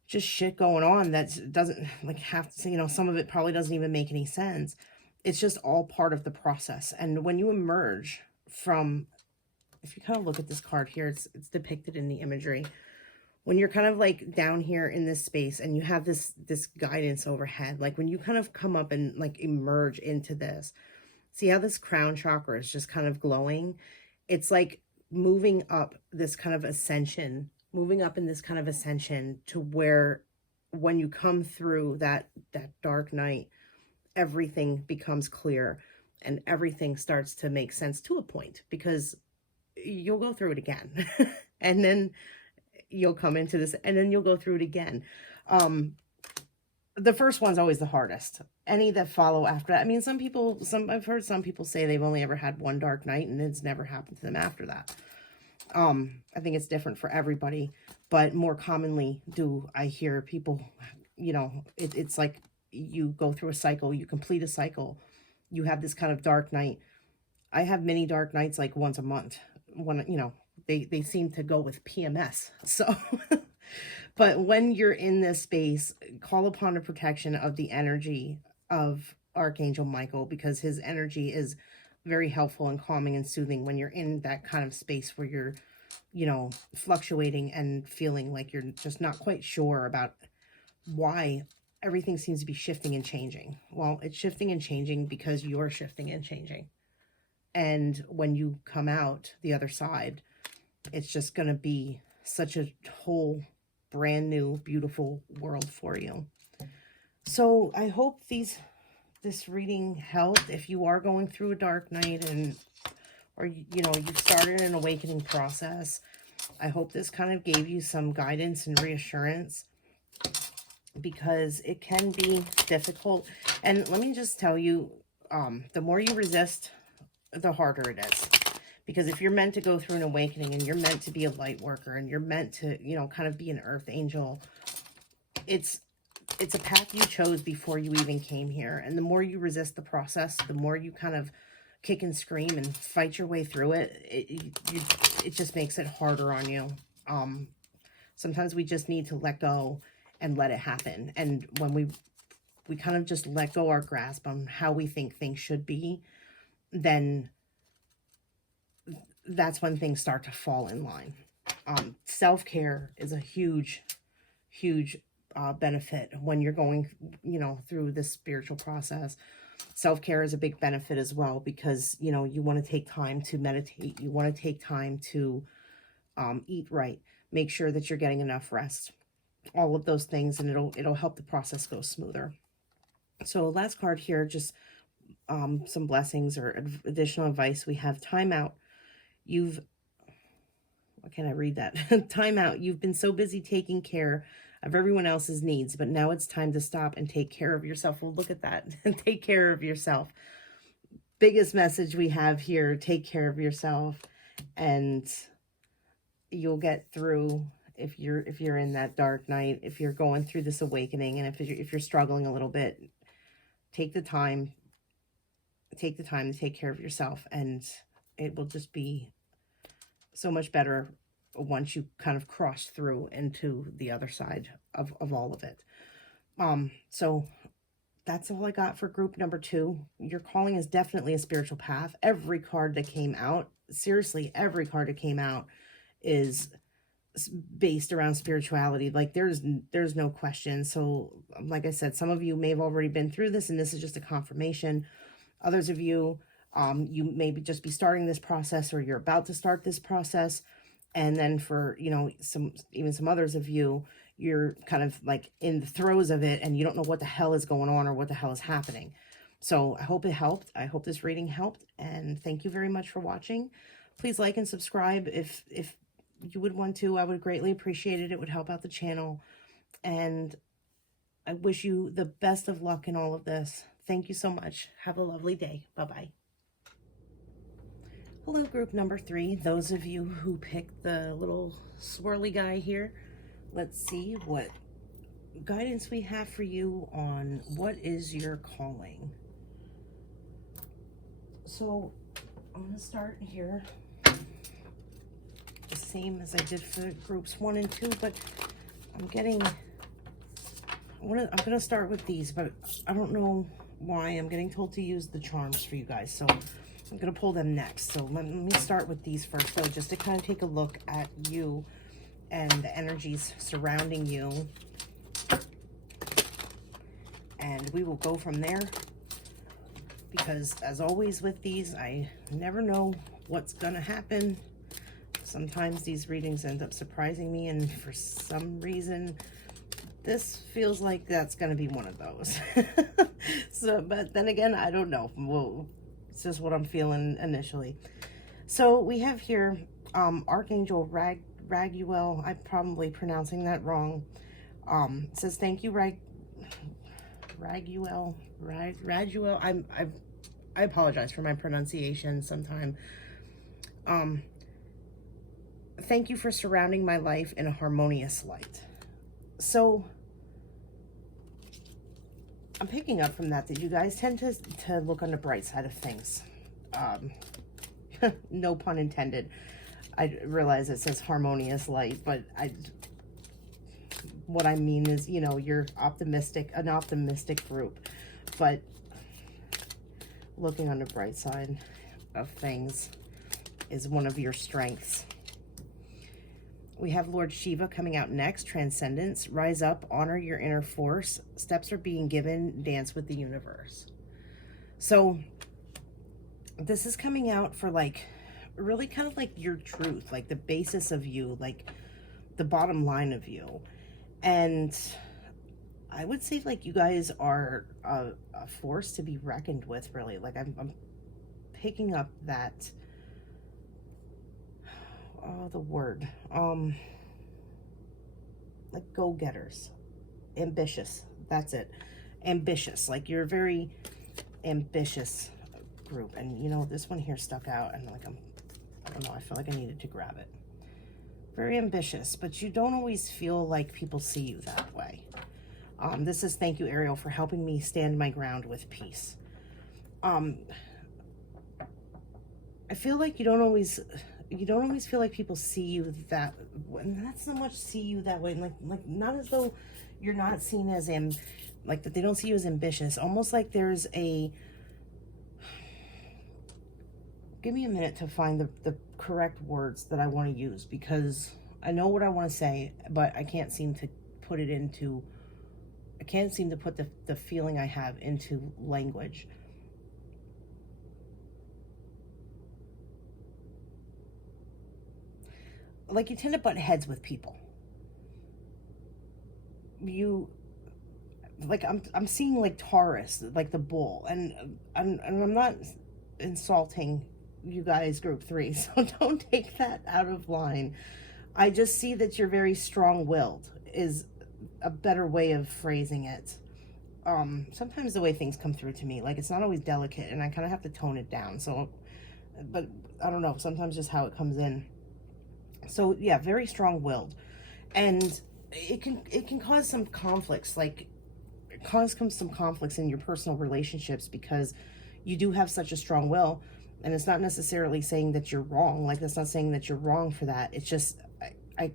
just shit going on that doesn't like have to, you know, some of it probably doesn't even make any sense. It's just all part of the process. And when you emerge from, if you kind of look at this card here, it's depicted in the imagery. When you're kind of like down here in this space and you have this guidance overhead, like when you kind of come up and like emerge into this, see how this crown chakra is just kind of glowing? It's like moving up this kind of ascension, moving up in this kind of ascension to where when you come through that dark night, everything becomes clear and everything starts to make sense to a point, because you'll go through it again and then you'll come into this and then you'll go through it again. The first one's always the hardest. Any that follow after that, I mean, I've heard some people say they've only ever had one dark night and it's never happened to them after that. I think it's different for everybody, but more commonly do I hear people, you know, it's like you go through a cycle, you complete a cycle, you have this kind of dark night. I have many dark nights like once a month. When, you know, they seem to go with PMS. So, but when you're in this space, call upon the protection of the energy of Archangel Michael, because his energy is very helpful and calming and soothing when you're in that kind of space where you're, you know, fluctuating and feeling like you're just not quite sure about why everything seems to be shifting and changing. Well, it's shifting and changing because you're shifting and changing. And when you come out the other side, it's just going to be such a whole brand new, beautiful world for you. So I hope this reading helped. If you are going through a dark night or you know, you've started an awakening process, I hope this kind of gave you some guidance and reassurance, because it can be difficult. And let me just tell you, the more you resist, the harder it is. Because if you're meant to go through an awakening and you're meant to be a light worker and you're meant to, you know, kind of be an earth angel, it's a path you chose before you even came here. And the more you resist the process, the more you kind of kick and scream and fight your way through it, it just makes it harder on you. Sometimes we just need to let go and let it happen. And when we kind of just let go our grasp on how we think things should be, then that's when things start to fall in line. Self-care is a huge benefit when you're going, you know, through this spiritual process. Self-care is a big benefit as well, because, you know, you want to take time to meditate. You want to take time to eat right. Make sure that you're getting enough rest. All of those things, and it'll help the process go smoother. So last card here, just some blessings or additional advice. We have time out. What can I read that? Time out. You've been so busy taking care of everyone else's needs, but now it's time to stop and take care of yourself. Well, look at that. Take care of yourself. Biggest message we have here, take care of yourself, and you'll get through. If you're in that dark night, if you're going through this awakening, and if you're struggling a little bit, take the time to take care of yourself, and it will just be so much better once you kind of cross through into the other side of all of it. So that's all I got for group number 2. Your calling is definitely a spiritual path. Every card that came out, seriously, every card that came out is based around spirituality. Like there's no question. So like I said, some of you may have already been through this and this is just a confirmation. Others of you, you may just be starting this process, or you're about to start this process. And then for, you know, some others of you, you're kind of like in the throes of it and you don't know what the hell is going on or what the hell is happening. So I hope it helped. I hope this reading helped, and thank you very much for watching. Please like and subscribe if you would want to. I would greatly appreciate it. It would help out the channel, and I wish you the best of luck in all of this. Thank you so much. Have a lovely day. Bye-bye. Hello, group number 3. Those of you who picked the little swirly guy here, let's see what guidance we have for you on what is your calling. So I'm going to start here, the same as I did for groups 1 and 2, but I'm going to start with these, but I don't know why I'm getting told to use the charms for you guys, so I'm going to pull them next. So let me start with these first, though, just to kind of take a look at you and the energies surrounding you. And we will go from there, because as always with these, I never know what's going to happen. Sometimes these readings end up surprising me, and for some reason, this feels like that's going to be one of those. So, but then again, I don't know. Well, it's just what I'm feeling initially. So we have here Archangel Raguel. I'm probably pronouncing that wrong. It says, thank you, Raguel. I apologize for my pronunciation sometime. Thank you for surrounding my life in a harmonious light. So I'm picking up from that you guys tend to look on the bright side of things. No pun intended. I realize it says harmonious light, but what I mean is, you know, you're optimistic, an optimistic group, but looking on the bright side of things is one of your strengths. We have Lord Shiva coming out next. Transcendence. Rise up. Honor your inner force. Steps are being given. Dance with the universe. So this is coming out for like really kind of like your truth, like the basis of you, like the bottom line of you. And I would say like you guys are a force to be reckoned with, really. Like I'm picking up that the word, like go-getters, ambitious, that's it, ambitious, like you're a very ambitious group. And you know, this one here stuck out, and like I don't know, I feel like I needed to grab it. Very ambitious, but you don't always feel like people see you that way. This is, thank you, Ariel, for helping me stand my ground with peace. I feel like you don't always feel like people see you that way. Not so much see you that way, like not as though you're not seen as like that they don't see you as ambitious. Almost like there's a, give me a minute to find the correct words that I want to use, because I know what I want to say, but I can't seem to put it into, I can't seem to put the feeling I have into language. Like you tend to butt heads with people. You, like I'm seeing like Taurus, like the bull, and I'm not insulting you guys, group 3, so don't take that out of line. I just see that you're very strong-willed is a better way of phrasing it. Sometimes the way things come through to me, like it's not always delicate, and I kind of have to tone it down. So, but I don't know, sometimes just how it comes in. So yeah, very strong-willed, and it can cause some conflicts, like cause some conflicts in your personal relationships, because you do have such a strong will. And it's not necessarily saying that you're wrong. Like, that's not saying that you're wrong for that. It's just I'm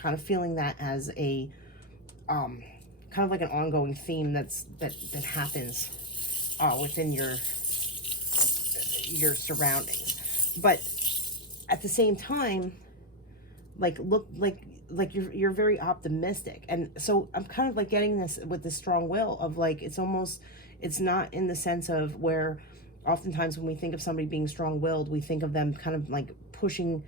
kind of feeling that as a kind of like an ongoing theme that happens within your surroundings. But at the same time, like, look, like you're very optimistic. And so I'm kind of like getting this with this strong will of like, it's not in the sense of where oftentimes when we think of somebody being strong-willed, we think of them kind of like pushing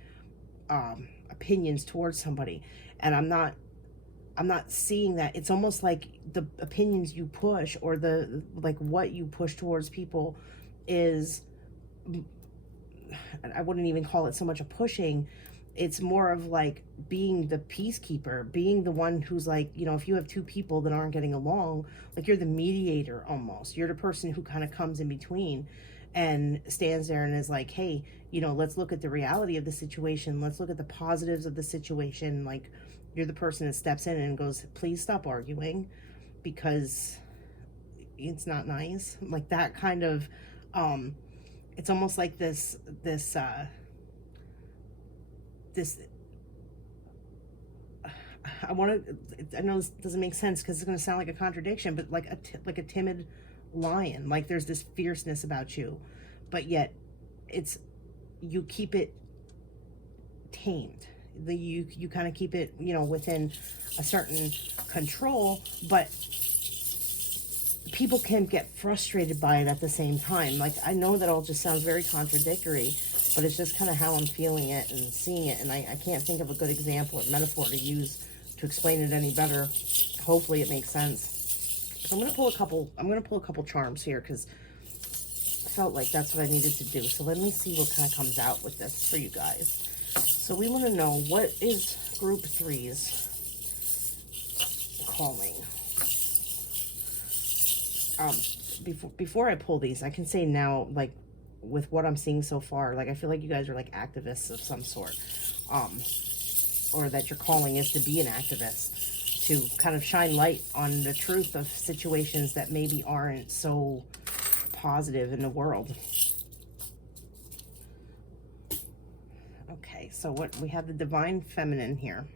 opinions towards somebody. And I'm not seeing that. It's almost like the opinions you push, or the like what you push towards people is, I wouldn't even call it so much a pushing. It's more of like being the peacekeeper, being the one who's like, you know, if you have two people that aren't getting along, like you're the mediator almost. You're the person who kind of comes in between and stands there and is like, hey, you know, let's look at the reality of the situation. Let's look at the positives of the situation. Like, you're the person that steps in and goes, please stop arguing because it's not nice. Like that kind of, it's almost like this I know this doesn't make sense because it's going to sound like a contradiction, but like a timid lion. Like there's this fierceness about you, but yet you keep it tamed. You kind of keep it, you know, within a certain control, but people can get frustrated by it at the same time. Like, I know that all just sounds very contradictory, but it's just kind of how I'm feeling it and seeing it, and I can't think of a good example or metaphor to use to explain it any better. Hopefully it makes sense. So I'm going to pull a couple charms here because I felt like that's what I needed to do. So let me see what kind of comes out with this for you guys. So we want to know, what is group 3's calling? Before I pull these, I can say now, like, with what I'm seeing so far, like, I feel like you guys are like activists of some sort, or that your calling is to be an activist, to kind of shine light on the truth of situations that maybe aren't so positive in the world. Okay, so what we have, the divine feminine here,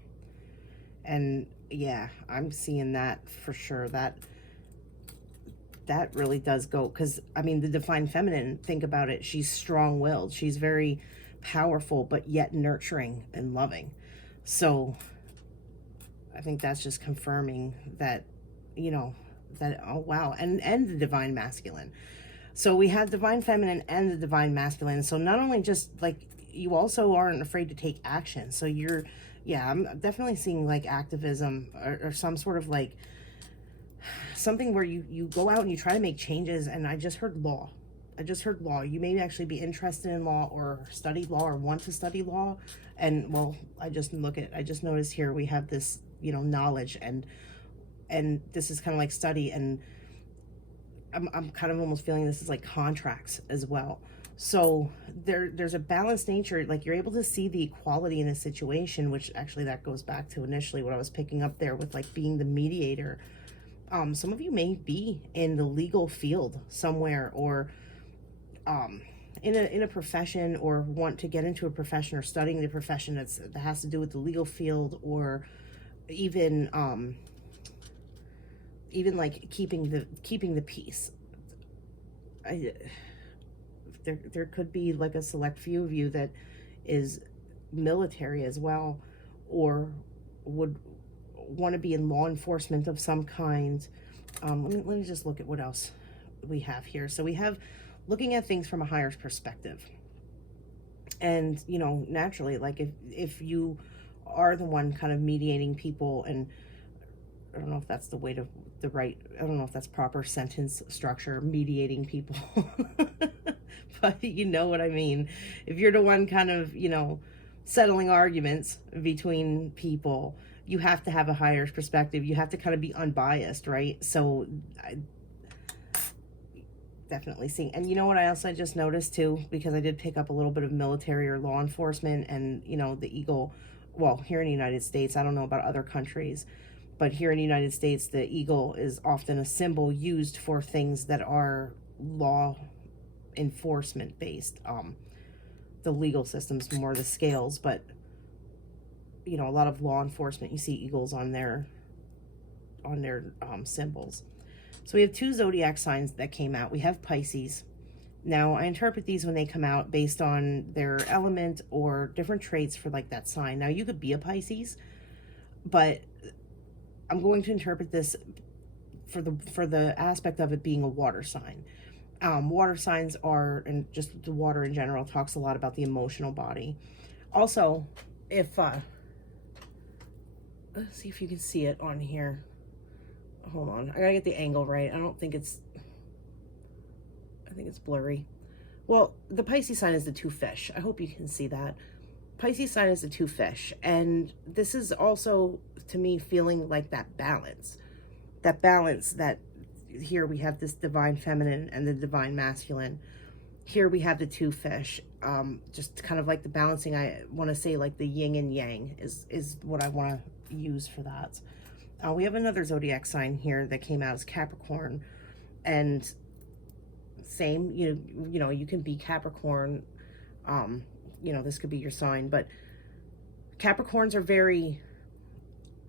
and yeah, I'm seeing that for sure. That really does go, because I mean, the divine feminine, think about it, she's strong-willed, she's very powerful, but yet nurturing and loving. So I think that's just confirming that, you know, that, oh wow. And the divine masculine. So we have divine feminine and the divine masculine. So not only just like, you also aren't afraid to take action. So yeah, I'm definitely seeing like activism or some sort of like something where you go out and you try to make changes. And I just heard law. You may actually be interested in law or study law or want to study law. And well, I just noticed here we have this, you know, knowledge, and this is kind of like study, and I'm kind of almost feeling this is like contracts as well. So there's a balanced nature, like you're able to see the equality in a situation, which actually that goes back to initially what I was picking up there with like being the mediator. Some of you may be in the legal field somewhere, or in a profession, or want to get into a profession or studying the profession that has to do with the legal field, or even like keeping the peace. There could be like a select few of you that is military as well, or would want to be in law enforcement of some kind. Let me just look at what else we have here. So we have looking at things from a higher perspective. And, you know, naturally, like if you are the one kind of mediating people, and I don't know if that's I don't know if that's proper sentence structure, mediating people, but you know what I mean. If you're the one kind of, you know, settling arguments between people, you have to have a higher perspective. You have to kind of be unbiased, right? So I definitely see. And you know what I also just noticed too, because I did pick up a little bit of military or law enforcement, and, you know, the eagle, well, here in the United States, I don't know about other countries, but here in the United States, the eagle is often a symbol used for things that are law enforcement based. The legal system's more the scales, but, you know, a lot of law enforcement, you see eagles on their symbols. So we have 2 zodiac signs that came out. We have Pisces. Now, I interpret these when they come out based on their element or different traits for like that sign. Now, you could be a Pisces, but I'm going to interpret this for the aspect of it being a water sign. Water signs are, and just the water in general, talks a lot about the emotional body. Also, if let's see if you can see it on here. Hold on, I gotta get the angle right. I think it's blurry. Well, the Pisces sign is the 2 fish. I hope you can see that. Pisces sign is the 2 fish, and this is also, to me, feeling like that balance that here we have this divine feminine and the divine masculine. Here we have the 2 fish. Just kind of like the balancing. I want to say like the yin and yang is what I want to use for that. We have another zodiac sign here that came out as Capricorn, and same, you know, you can be Capricorn. You know, this could be your sign, but Capricorns are very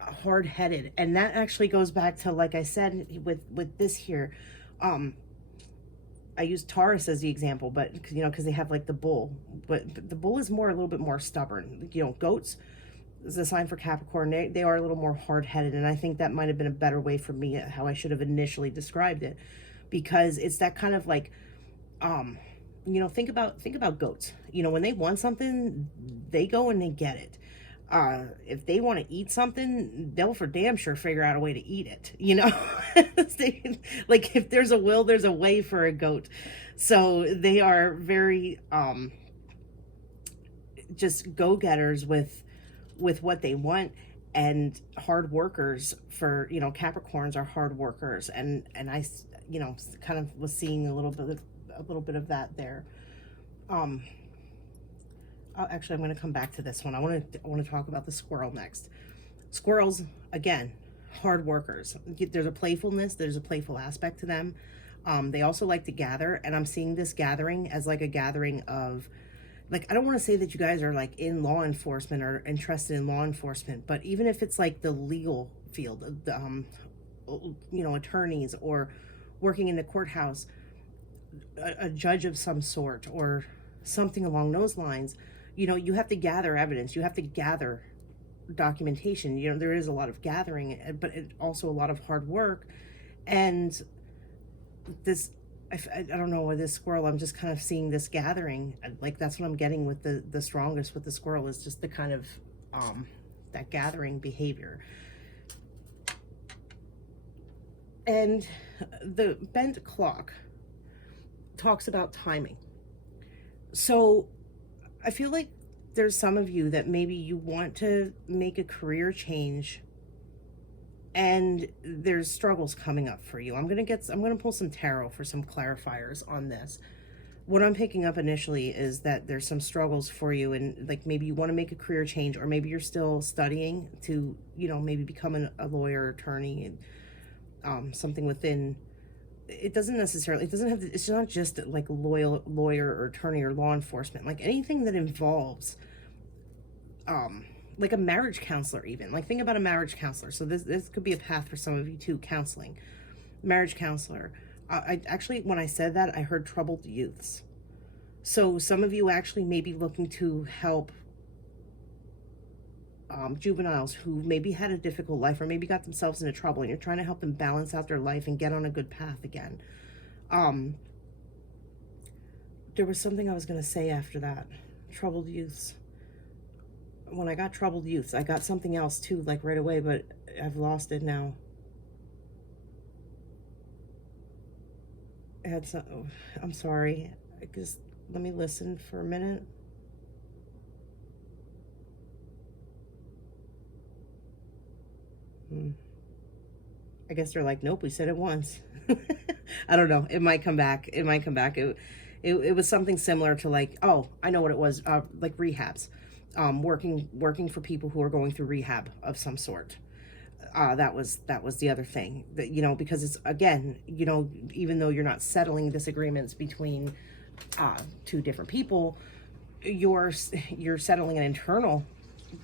hard-headed, and that actually goes back to, like I said, with this here. I use Taurus as the example, but you know, because they have like the bull, but the bull is a little bit more stubborn. You know, goats is a sign for Capricorn. They are a little more hard-headed, and I think that might have been a better way for me how I should have initially described it, because it's that kind of like, you know, think about goats. You know, when they want something, they go and they get it. If they want to eat something, they'll for damn sure figure out a way to eat it, you know. Like, if there's a will, there's a way for a goat. So they are very just go-getters with what they want, and hard workers. For, you know, Capricorns are hard workers, and I, you know, kind of was seeing a little bit of that there. Actually, I'm going to come back to this one. I want to talk about the squirrel next. Squirrels, again, hard workers. There's a playfulness. There's a playful aspect to them. They also like to gather, and I'm seeing this gathering as like a gathering of, like, I don't want to say that you guys are like in law enforcement or interested in law enforcement, but even if it's like the legal field, you know, attorneys, or working in the courthouse, a judge of some sort, or something along those lines. You know, you have to gather evidence. You have to gather documentation. You know, there is a lot of gathering, but also a lot of hard work. And this, I don't know, with this squirrel, I'm just kind of seeing this gathering. Like, that's what I'm getting with the strongest with the squirrel, is just the kind of, that gathering behavior. And the bent clock talks about timing. So I feel like there's some of you that maybe you want to make a career change, and there's struggles coming up for you. I'm going to pull some tarot for some clarifiers on this. What I'm picking up initially is that there's some struggles for you, and like maybe you want to make a career change, or maybe you're still studying to, you know, maybe become a lawyer, attorney, and something within. It doesn't have to, it's not just like lawyer or attorney or law enforcement, like anything that involves, like a marriage counselor even. Like, think about a marriage counselor. So this could be a path for some of you too, counseling. Marriage counselor. I actually, when I said that, I heard troubled youths. So some of you actually may be looking to help juveniles who maybe had a difficult life, or maybe got themselves into trouble, and you're trying to help them balance out their life and get on a good path again. There was something I was going to say after that. Troubled youths. When I got troubled youths, I got something else too, like right away, but I've lost it now. I had some, oh, I'm sorry. Just let me listen for a minute. I guess they're like, nope, we said it once. I don't know. It might come back. It might come back. It was something similar to, like, oh, I know what it was. Like rehabs, working for people who are going through rehab of some sort. That was the other thing, that, you know, because it's, again, you know, even though you're not settling disagreements between 2 different people, you're settling an internal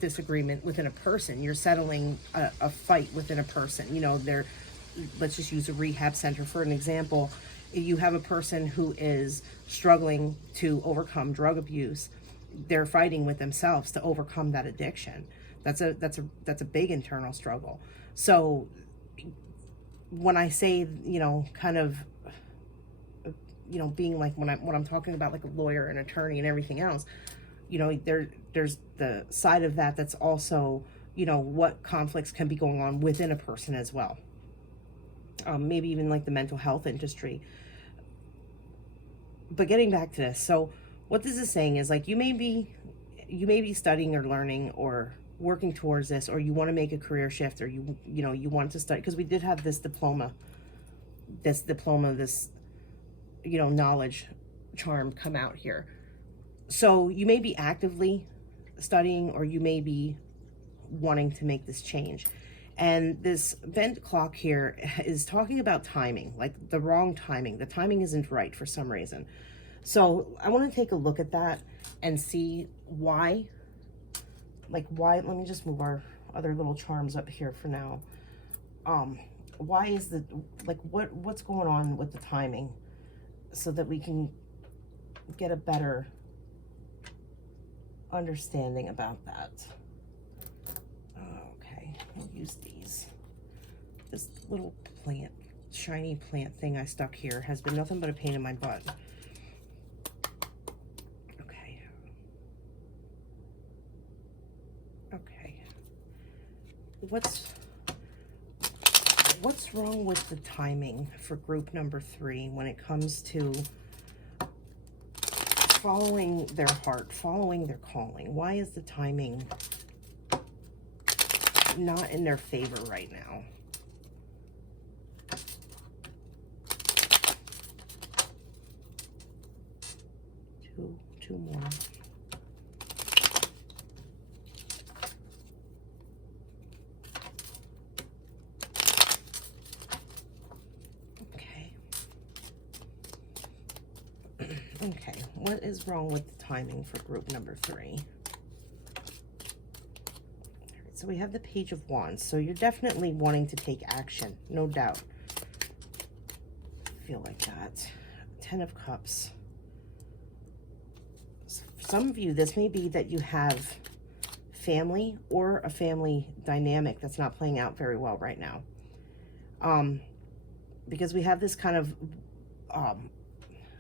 disagreement within a person. You're settling a fight within a person. You know, let's just use a rehab center for an example. You have a person who is struggling to overcome drug abuse. They're fighting with themselves to overcome that addiction. That's a big internal struggle. So when I say, you know, kind of, you know, being like when I'm talking about like a lawyer, an attorney, and everything else, you know, there's the side of that that's also, you know, what conflicts can be going on within a person as well. Maybe even like the mental health industry. But getting back to this, so what this is saying is like you may be studying or learning or working towards this, or you want to make a career shift, or you want to study, because we did have this diploma, you know, knowledge charm come out here. So you may be actively studying, or you may be wanting to make this change. And this bent clock here is talking about timing, like the wrong timing. The timing isn't right for some reason. So I want to take a look at that and see why. Let me just move our other little charms up here for now. Why is what's going on with the timing, so that we can get a better understanding about that. Okay, I'll use these. This little plant, shiny plant thing I stuck here has been nothing but a pain in my butt. Okay. What's wrong with the timing for group number 3 when it comes to following their heart, following their calling? Why is the timing not in their favor right now? Two more. Okay, what is wrong with the timing for group number 3? So we have the Page of Wands. So you're definitely wanting to take action, no doubt. I feel like that. 10 of Cups. For some of you, this may be that you have family or a family dynamic that's not playing out very well right now. Because we have this kind of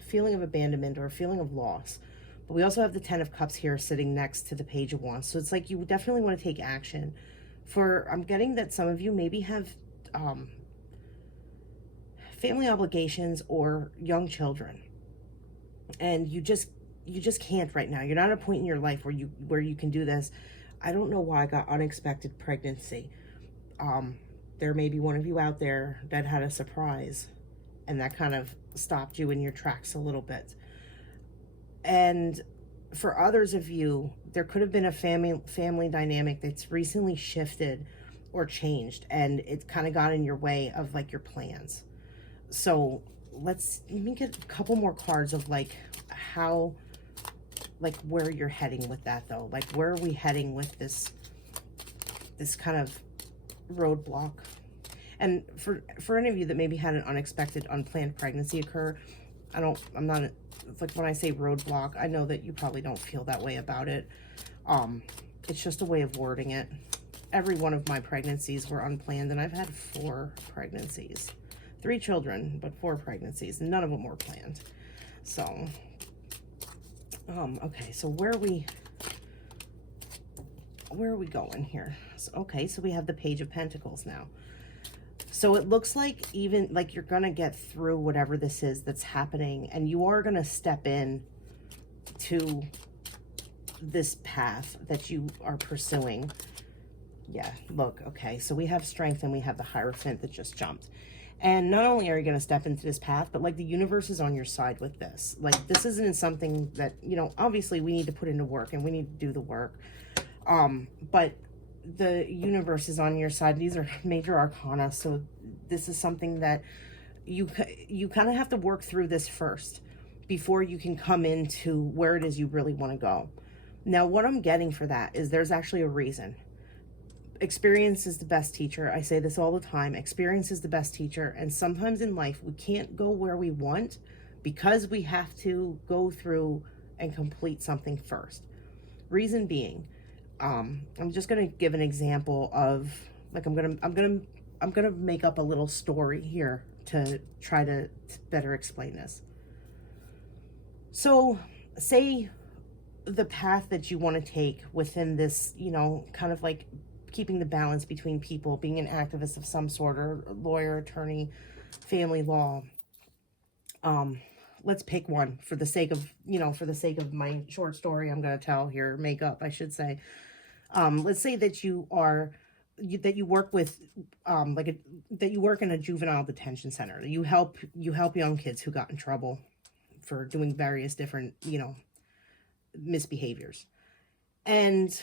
feeling of abandonment or a feeling of loss. But we also have the 10 of Cups here sitting next to the Page of Wands. So it's like you definitely want to take action. I'm getting that some of you maybe have family obligations or young children. And you just can't right now. You're not at a point in your life where you can do this. I don't know why I got unexpected pregnancy. There may be one of you out there that had a surprise, and that kind of stopped you in your tracks a little bit. And for others of you, there could have been a family dynamic that's recently shifted or changed, and it's kind of got in your way of like your plans. So let me get a couple more cards of like how, like where you're heading with that though. Like where are we heading with this kind of roadblock? And for any of you that maybe had an unexpected, unplanned pregnancy occur, it's like when I say roadblock, I know that you probably don't feel that way about it. It's just a way of wording it. Every one of my pregnancies were unplanned, and I've had 4 pregnancies. 3 children, but 4 pregnancies. None of them were planned. So, okay, so where are we going here? So, okay, so we have the Page of Pentacles now. So it looks like even like you're going to get through whatever this is that's happening, and you are going to step in to this path that you are pursuing. Yeah, look, okay, so we have Strength and we have the Hierophant that just jumped. And not only are you going to step into this path, but like the universe is on your side with this. Like this isn't something that, you know, obviously we need to put into work and we need to do the work. But the universe is on your side. These are major arcana, so this is something that you kind of have to work through this first before you can come into where it is you really want to go. Now, what I'm getting for that is there's actually a reason. Experience is the best teacher. I say this all the time. Experience is the best teacher. And sometimes in life, we can't go where we want because we have to go through and complete something first. Reason being, I'm just going to give an example of, like, I'm going to make up a little story here to try to better explain this. So say the path that you want to take within this, you know, kind of like keeping the balance between people, being an activist of some sort, or lawyer, attorney, family law. Let's pick one for the sake of, you know, for the sake of my short story I'm going to tell here, make up, I should say. Let's say that you work with, that you work in a juvenile detention center. You help young kids who got in trouble for doing various different, you know, misbehaviors. And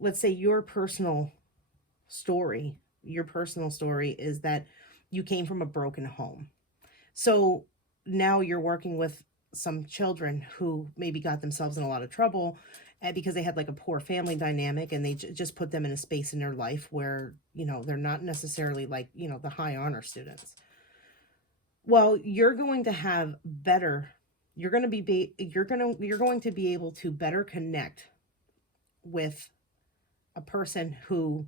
let's say your personal story is that you came from a broken home. So now you're working with some children who maybe got themselves in a lot of trouble because they had like a poor family dynamic, and they just put them in a space in their life where, you know, they're not necessarily like, you know, the high honor students. Well, you're going to be able to better connect with a person who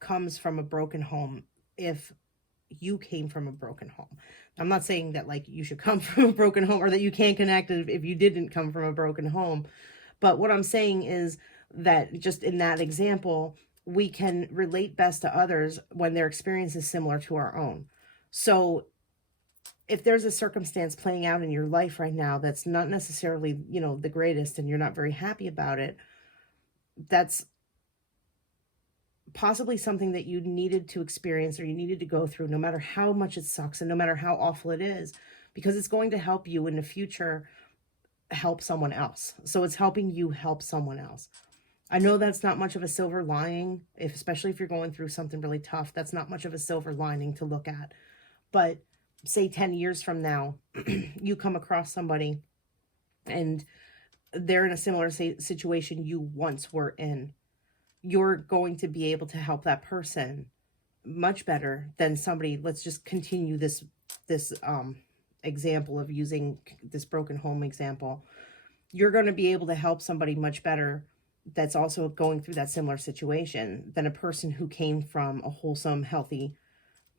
comes from a broken home if you came from a broken home. I'm not saying that like you should come from a broken home, or that you can't connect if you didn't come from a broken home. But what I'm saying is that just in that example, we can relate best to others when their experience is similar to our own. So if there's a circumstance playing out in your life right now that's not necessarily, you know, the greatest, and you're not very happy about it, that's possibly something that you needed to experience, or you needed to go through, no matter how much it sucks and no matter how awful it is, because it's going to help you in the future help someone else. So it's helping you help someone else. I know that's not much of a silver lining, especially if you're going through something really tough. That's not much of a silver lining to look at. But say 10 years from now, you come across somebody and they're in a similar situation you once were in. You're going to be able to help that person much better than somebody. Let's just continue this example of using this broken home example. You're going to be able to help somebody much better that's also going through that similar situation than a person who came from a wholesome, healthy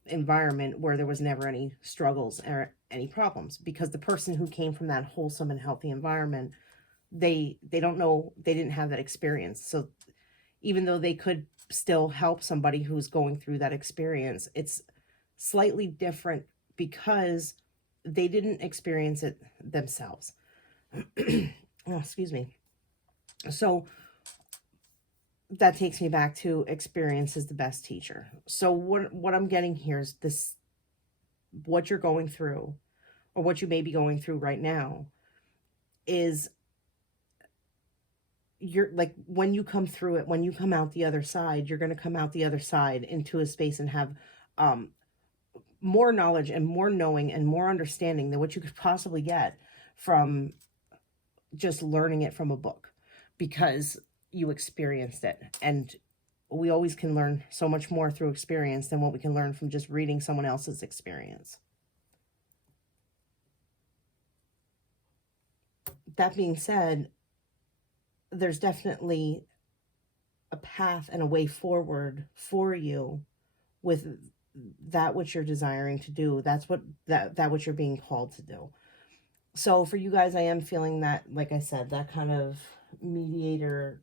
environment where there was never any struggles or any problems. Because the person who came from that wholesome and healthy environment, they don't know, they didn't have that experience. So even though they could still help somebody who's going through that experience, it's slightly different because they didn't experience it themselves. Oh, excuse me. So that takes me back to experience is the best teacher. So what I'm getting here is this: what you're going through, or what you may be going through right now, is you're like, when you come through it, when you come out the other side, you're going to come out the other side into a space and have more knowledge and more knowing and more understanding than what you could possibly get from just learning it from a book, because you experienced it. And we always can learn so much more through experience than what we can learn from just reading someone else's experience. That being said, there's definitely a path and a way forward for you with that which you're desiring to do. That's what that what you're being called to do. So for you guys, I am feeling that, like I said, that kind of mediator,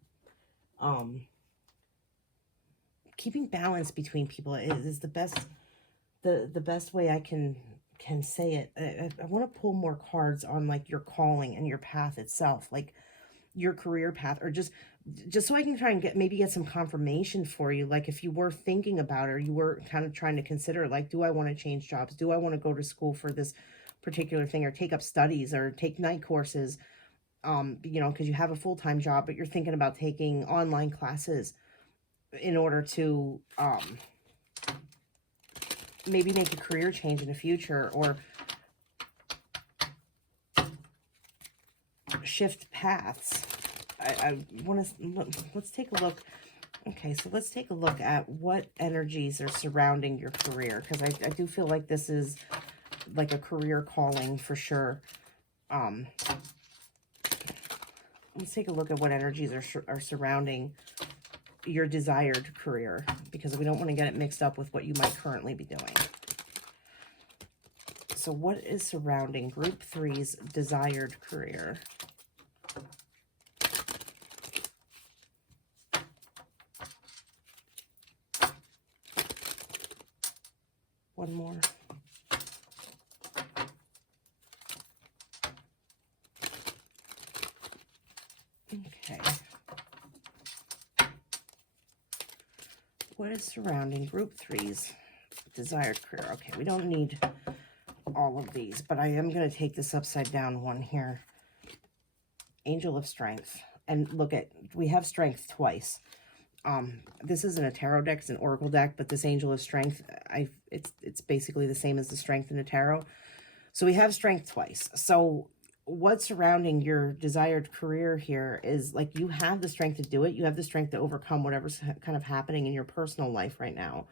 keeping balance between people is the best way I can say it. I want to pull more cards on like your calling and your path itself, like your career path, or just so I can try and get some confirmation for you. Like if you were thinking about it, or you were kind of trying to consider, like, do I want to change jobs? Do I want to go to school for this particular thing, or take up studies, or take night courses? You know, because you have a full-time job, but you're thinking about taking online classes in order to maybe make a career change in the future, or shift paths. I want to, let's take a look. Okay, so let's take a look at what energies are surrounding your career, because I do feel like this is like a career calling for sure. Let's take a look at what energies are surrounding your desired career, because we don't want to get it mixed up with what you might currently be doing. So what is surrounding Group 3's desired career? One more. Okay. What is surrounding Group 3's desired career? Okay, we don't need all of these, but I am going to take this upside down one here. Angel of Strength. And look at, we have Strength twice. This isn't a tarot deck, it's an oracle deck, but this Angel of Strength, it's basically the same as the Strength in the tarot. So we have Strength twice. So what's surrounding your desired career here is like, you have the strength to do it. You have the strength to overcome whatever's kind of happening in your personal life right now.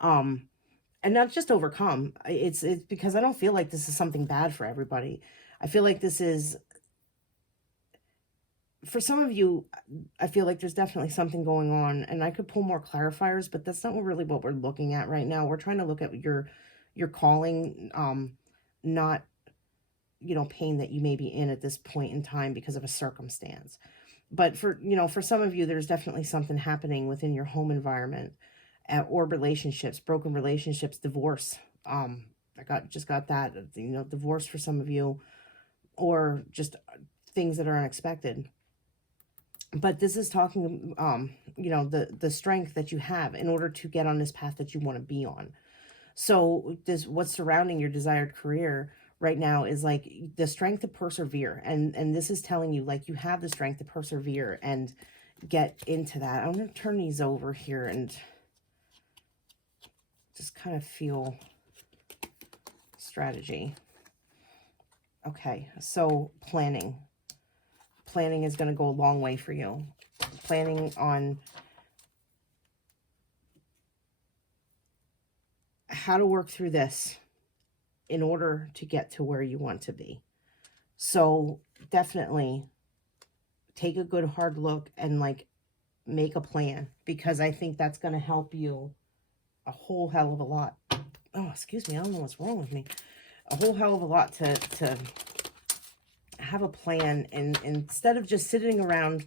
And not just overcome. It's because I don't feel like this is something bad for everybody. I feel like this is, for some of you, I feel like there's definitely something going on, and I could pull more clarifiers, but that's not really what we're looking at right now. We're trying to look at your calling, not, you know, pain that you may be in at this point in time because of a circumstance. But for, you know, for some of you, there's definitely something happening within your home environment, or relationships, broken relationships, divorce. I just got that, you know, divorce for some of you, or just things that are unexpected. But this is talking, you know, the strength that you have in order to get on this path that you want to be on. So what's surrounding your desired career right now is like the strength to persevere. And this is telling you, like, you have the strength to persevere and get into that. I'm going to turn these over here and just kind of feel strategy. Okay, so planning. Planning is going to go a long way for you. Planning on how to work through this in order to get to where you want to be. So definitely take a good hard look and like make a plan, because I think that's going to help you a whole hell of a lot. Oh, excuse me. I don't know what's wrong with me. A whole hell of a lot to have a plan, and instead of just sitting around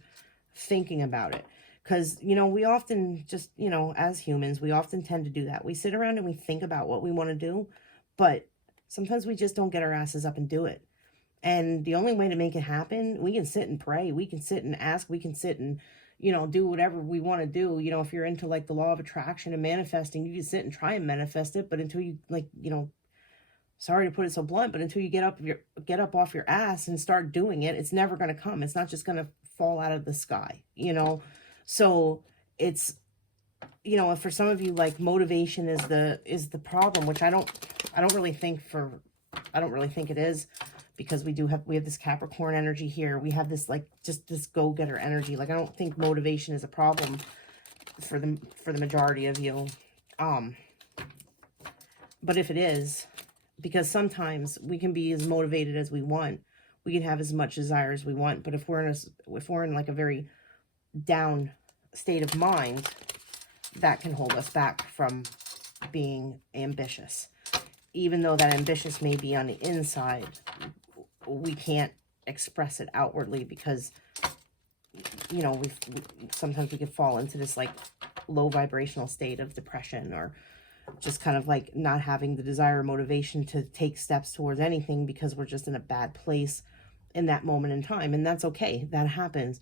thinking about it. Because, you know, we often just, you know, as humans, we often tend to do that. We sit around and we think about what we want to do, but sometimes we just don't get our asses up and do it. And the only way to make it happen, we can sit and pray, we can sit and ask, we can sit and, you know, do whatever we want to do. You know, if you're into like the law of attraction and manifesting, you can sit and try and manifest it, but until you, like, you know, sorry to put it so blunt, but until you get up off your ass and start doing it, it's never going to come. It's not just going to fall out of the sky, you know? So it's, you know, for some of you, like, motivation is the problem, which I don't really think it is, because we have this Capricorn energy here. We have this, like, just this go-getter energy. Like, I don't think motivation is a problem for the majority of you. But if it is, because sometimes we can be as motivated as we want, we can have as much desire as we want, but if we're in like a very down state of mind, that can hold us back from being ambitious. Even though that ambitious may be on the inside, we can't express it outwardly, because, you know, sometimes we could fall into this like low vibrational state of depression, or just kind of like not having the desire or motivation to take steps towards anything, because we're just in a bad place in that moment in time. And that's okay. That happens.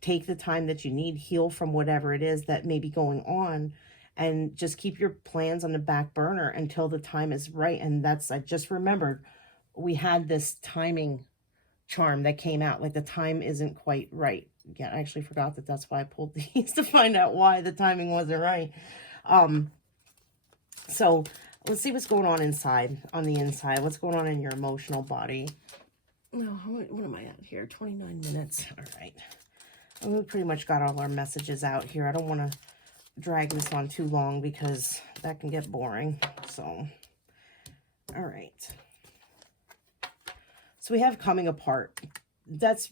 Take the time that you need, heal from whatever it is that may be going on, and just keep your plans on the back burner until the time is right. And I just remembered, we had this timing charm that came out, like the time isn't quite right yet. I actually forgot that that's why I pulled these, to find out why the timing wasn't right. So let's see what's going on on the inside. What's going on in your emotional body? No, what am I at here? 29 minutes. All right. And we pretty much got all our messages out here. I don't want to drag this on too long because that can get boring. So, all right. So we have coming apart. That's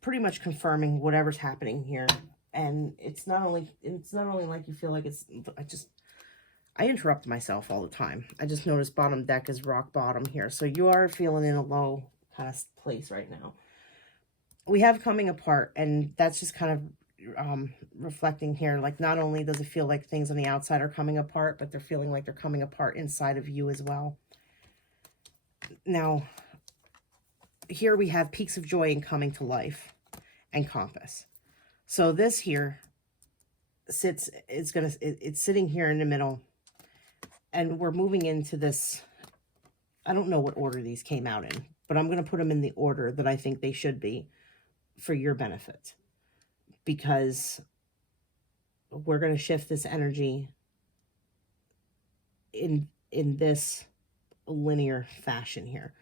pretty much confirming whatever's happening here. And it's not only like you feel like I interrupt myself all the time. I just noticed bottom deck is rock bottom here. So you are feeling in a low kind of place right now. We have coming apart, and that's just kind of reflecting here. Like, not only does it feel like things on the outside are coming apart, but they're feeling like they're coming apart inside of you as well. Now, here we have peaks of joy and coming to life and compass. So this here it's sitting here in the middle, and we're moving into this. I don't know what order these came out in, but I'm going to put them in the order that I think they should be for your benefit, because we're going to shift this energy in this linear fashion here.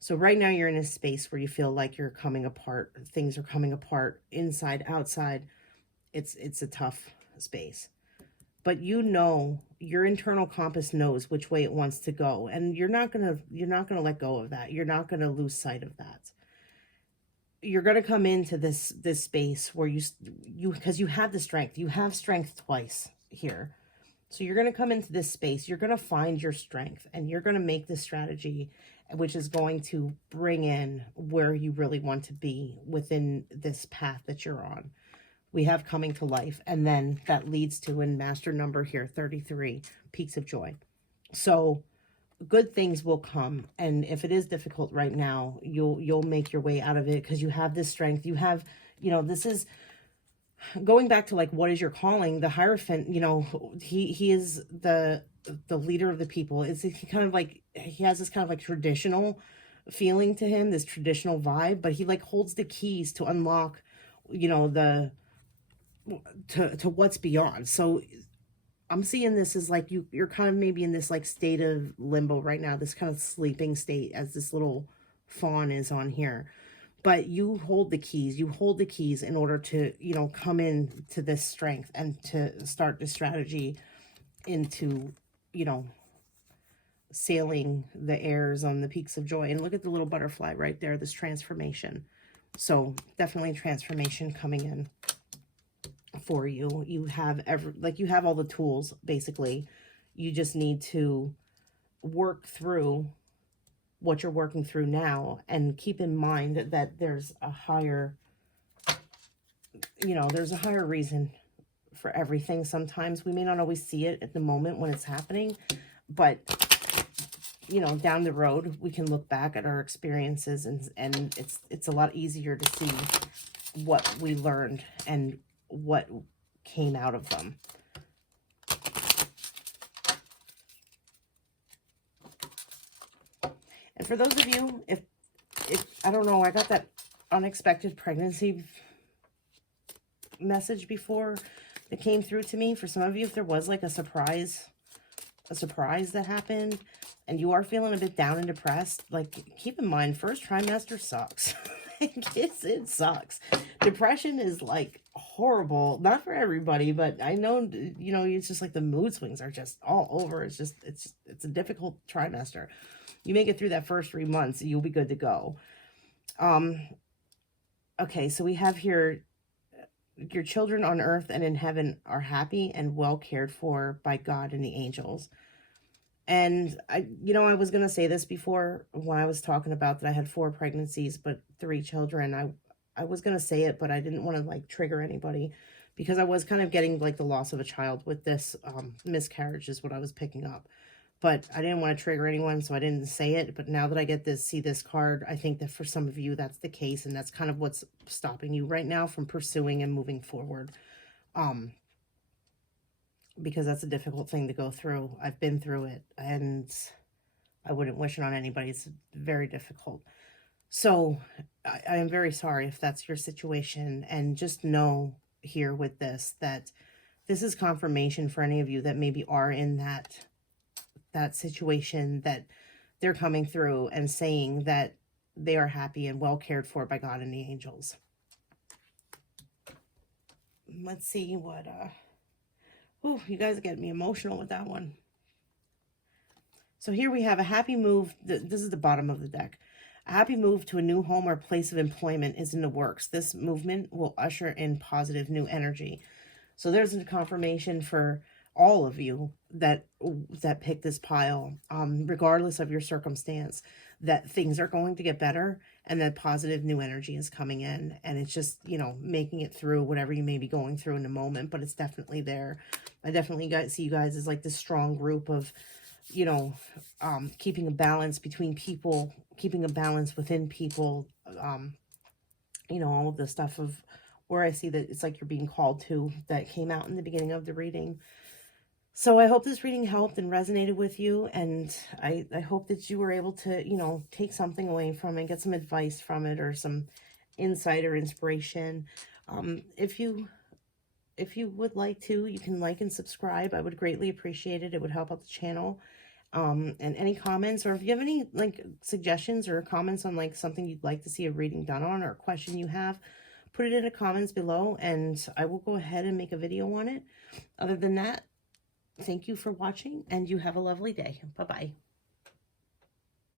So right now you're in a space where you feel like you're coming apart. Things are coming apart inside, outside. It's a tough space. But you know, your internal compass knows which way it wants to go, and you're not going to let go of that. You're not going to lose sight of that. You're going to come into this space where you because you have the strength. You have strength twice here. So you're going to come into this space. You're going to find your strength, and you're going to make this strategy, which is going to bring in where you really want to be within this path that you're on. We have coming to life, and then that leads to, in master number here, 33, peaks of joy. So good things will come, and if it is difficult right now, you'll make your way out of it, because you have this strength. You have, this is going back to, like, what is your calling? The Hierophant, he is the leader of the people. It's kind of like, he has this kind of like traditional feeling to him, this traditional vibe, but he like holds the keys to unlock, to what's beyond. So I'm seeing this as like you're kind of maybe in this like state of limbo right now, this kind of sleeping state, as this little fawn is on here. But you hold the keys. You hold the keys in order to, come in to this strength and to start the strategy into, sailing the airs on the peaks of joy. And look at the little butterfly right there, this transformation. So definitely transformation coming in for you. You have you have all the tools, basically. You just need to work through what you're working through now, and keep in mind that there's a higher, there's a higher reason for everything. Sometimes we may not always see it at the moment when it's happening, but down the road we can look back at our experiences, and it's a lot easier to see what we learned and what came out of them. And for those of you, if I don't know, I got that unexpected pregnancy message before that came through to me. For some of you, if there was like a surprise that happened, and you are feeling a bit down and depressed, like, keep in mind, first trimester sucks. It sucks. Depression is like horrible, not for everybody, but I know, it's just like the mood swings are just all over. It's a difficult trimester. You make it through that first 3 months, you'll be good to go. Okay, so we have here, your children on earth and in heaven are happy and well cared for by God and the angels. And I was going to say this before when I was talking about that I had 4 pregnancies, but 3 children. I was going to say it, but I didn't want to like trigger anybody, because I was kind of getting like the loss of a child with this miscarriage is what I was picking up. But I didn't want to trigger anyone, so I didn't say it. But now that I see this card, I think that for some of you, that's the case. And that's kind of what's stopping you right now from pursuing and moving forward. Because that's a difficult thing to go through. I've been through it, and I wouldn't wish it on anybody. It's very difficult. So I am very sorry if that's your situation. And just know here with this, that this is confirmation for any of you that maybe are in that situation, that they're coming through and saying that they are happy and well cared for by God and the angels. Let's see what, oh, you guys are getting me emotional with that one. So here we have a happy move. This is the bottom of the deck. A happy move to a new home or place of employment is in the works. This movement will usher in positive new energy. So there's a confirmation for all of you that pick this pile, regardless of your circumstance, that things are going to get better and that positive new energy is coming in. And it's just, you know, making it through whatever you may be going through in the moment, but it's definitely there. I definitely see you guys as like this strong group of, you know, keeping a balance between people, keeping a balance within people, you know, all of the stuff of where I see that it's like you're being called to, that came out in the beginning of the reading. So I hope this reading helped and resonated with you, and I hope that you were able to, you know, take something away from it, get some advice from it, or some insight or inspiration. If you would like to, you can like and subscribe. I would greatly appreciate it. It would help out the channel. And any comments, or if you have any like suggestions or comments on like something you'd like to see a reading done on, or a question you have, put it in the comments below and I will go ahead and make a video on it. Other than that, thank you for watching and you have a lovely day. Bye-bye.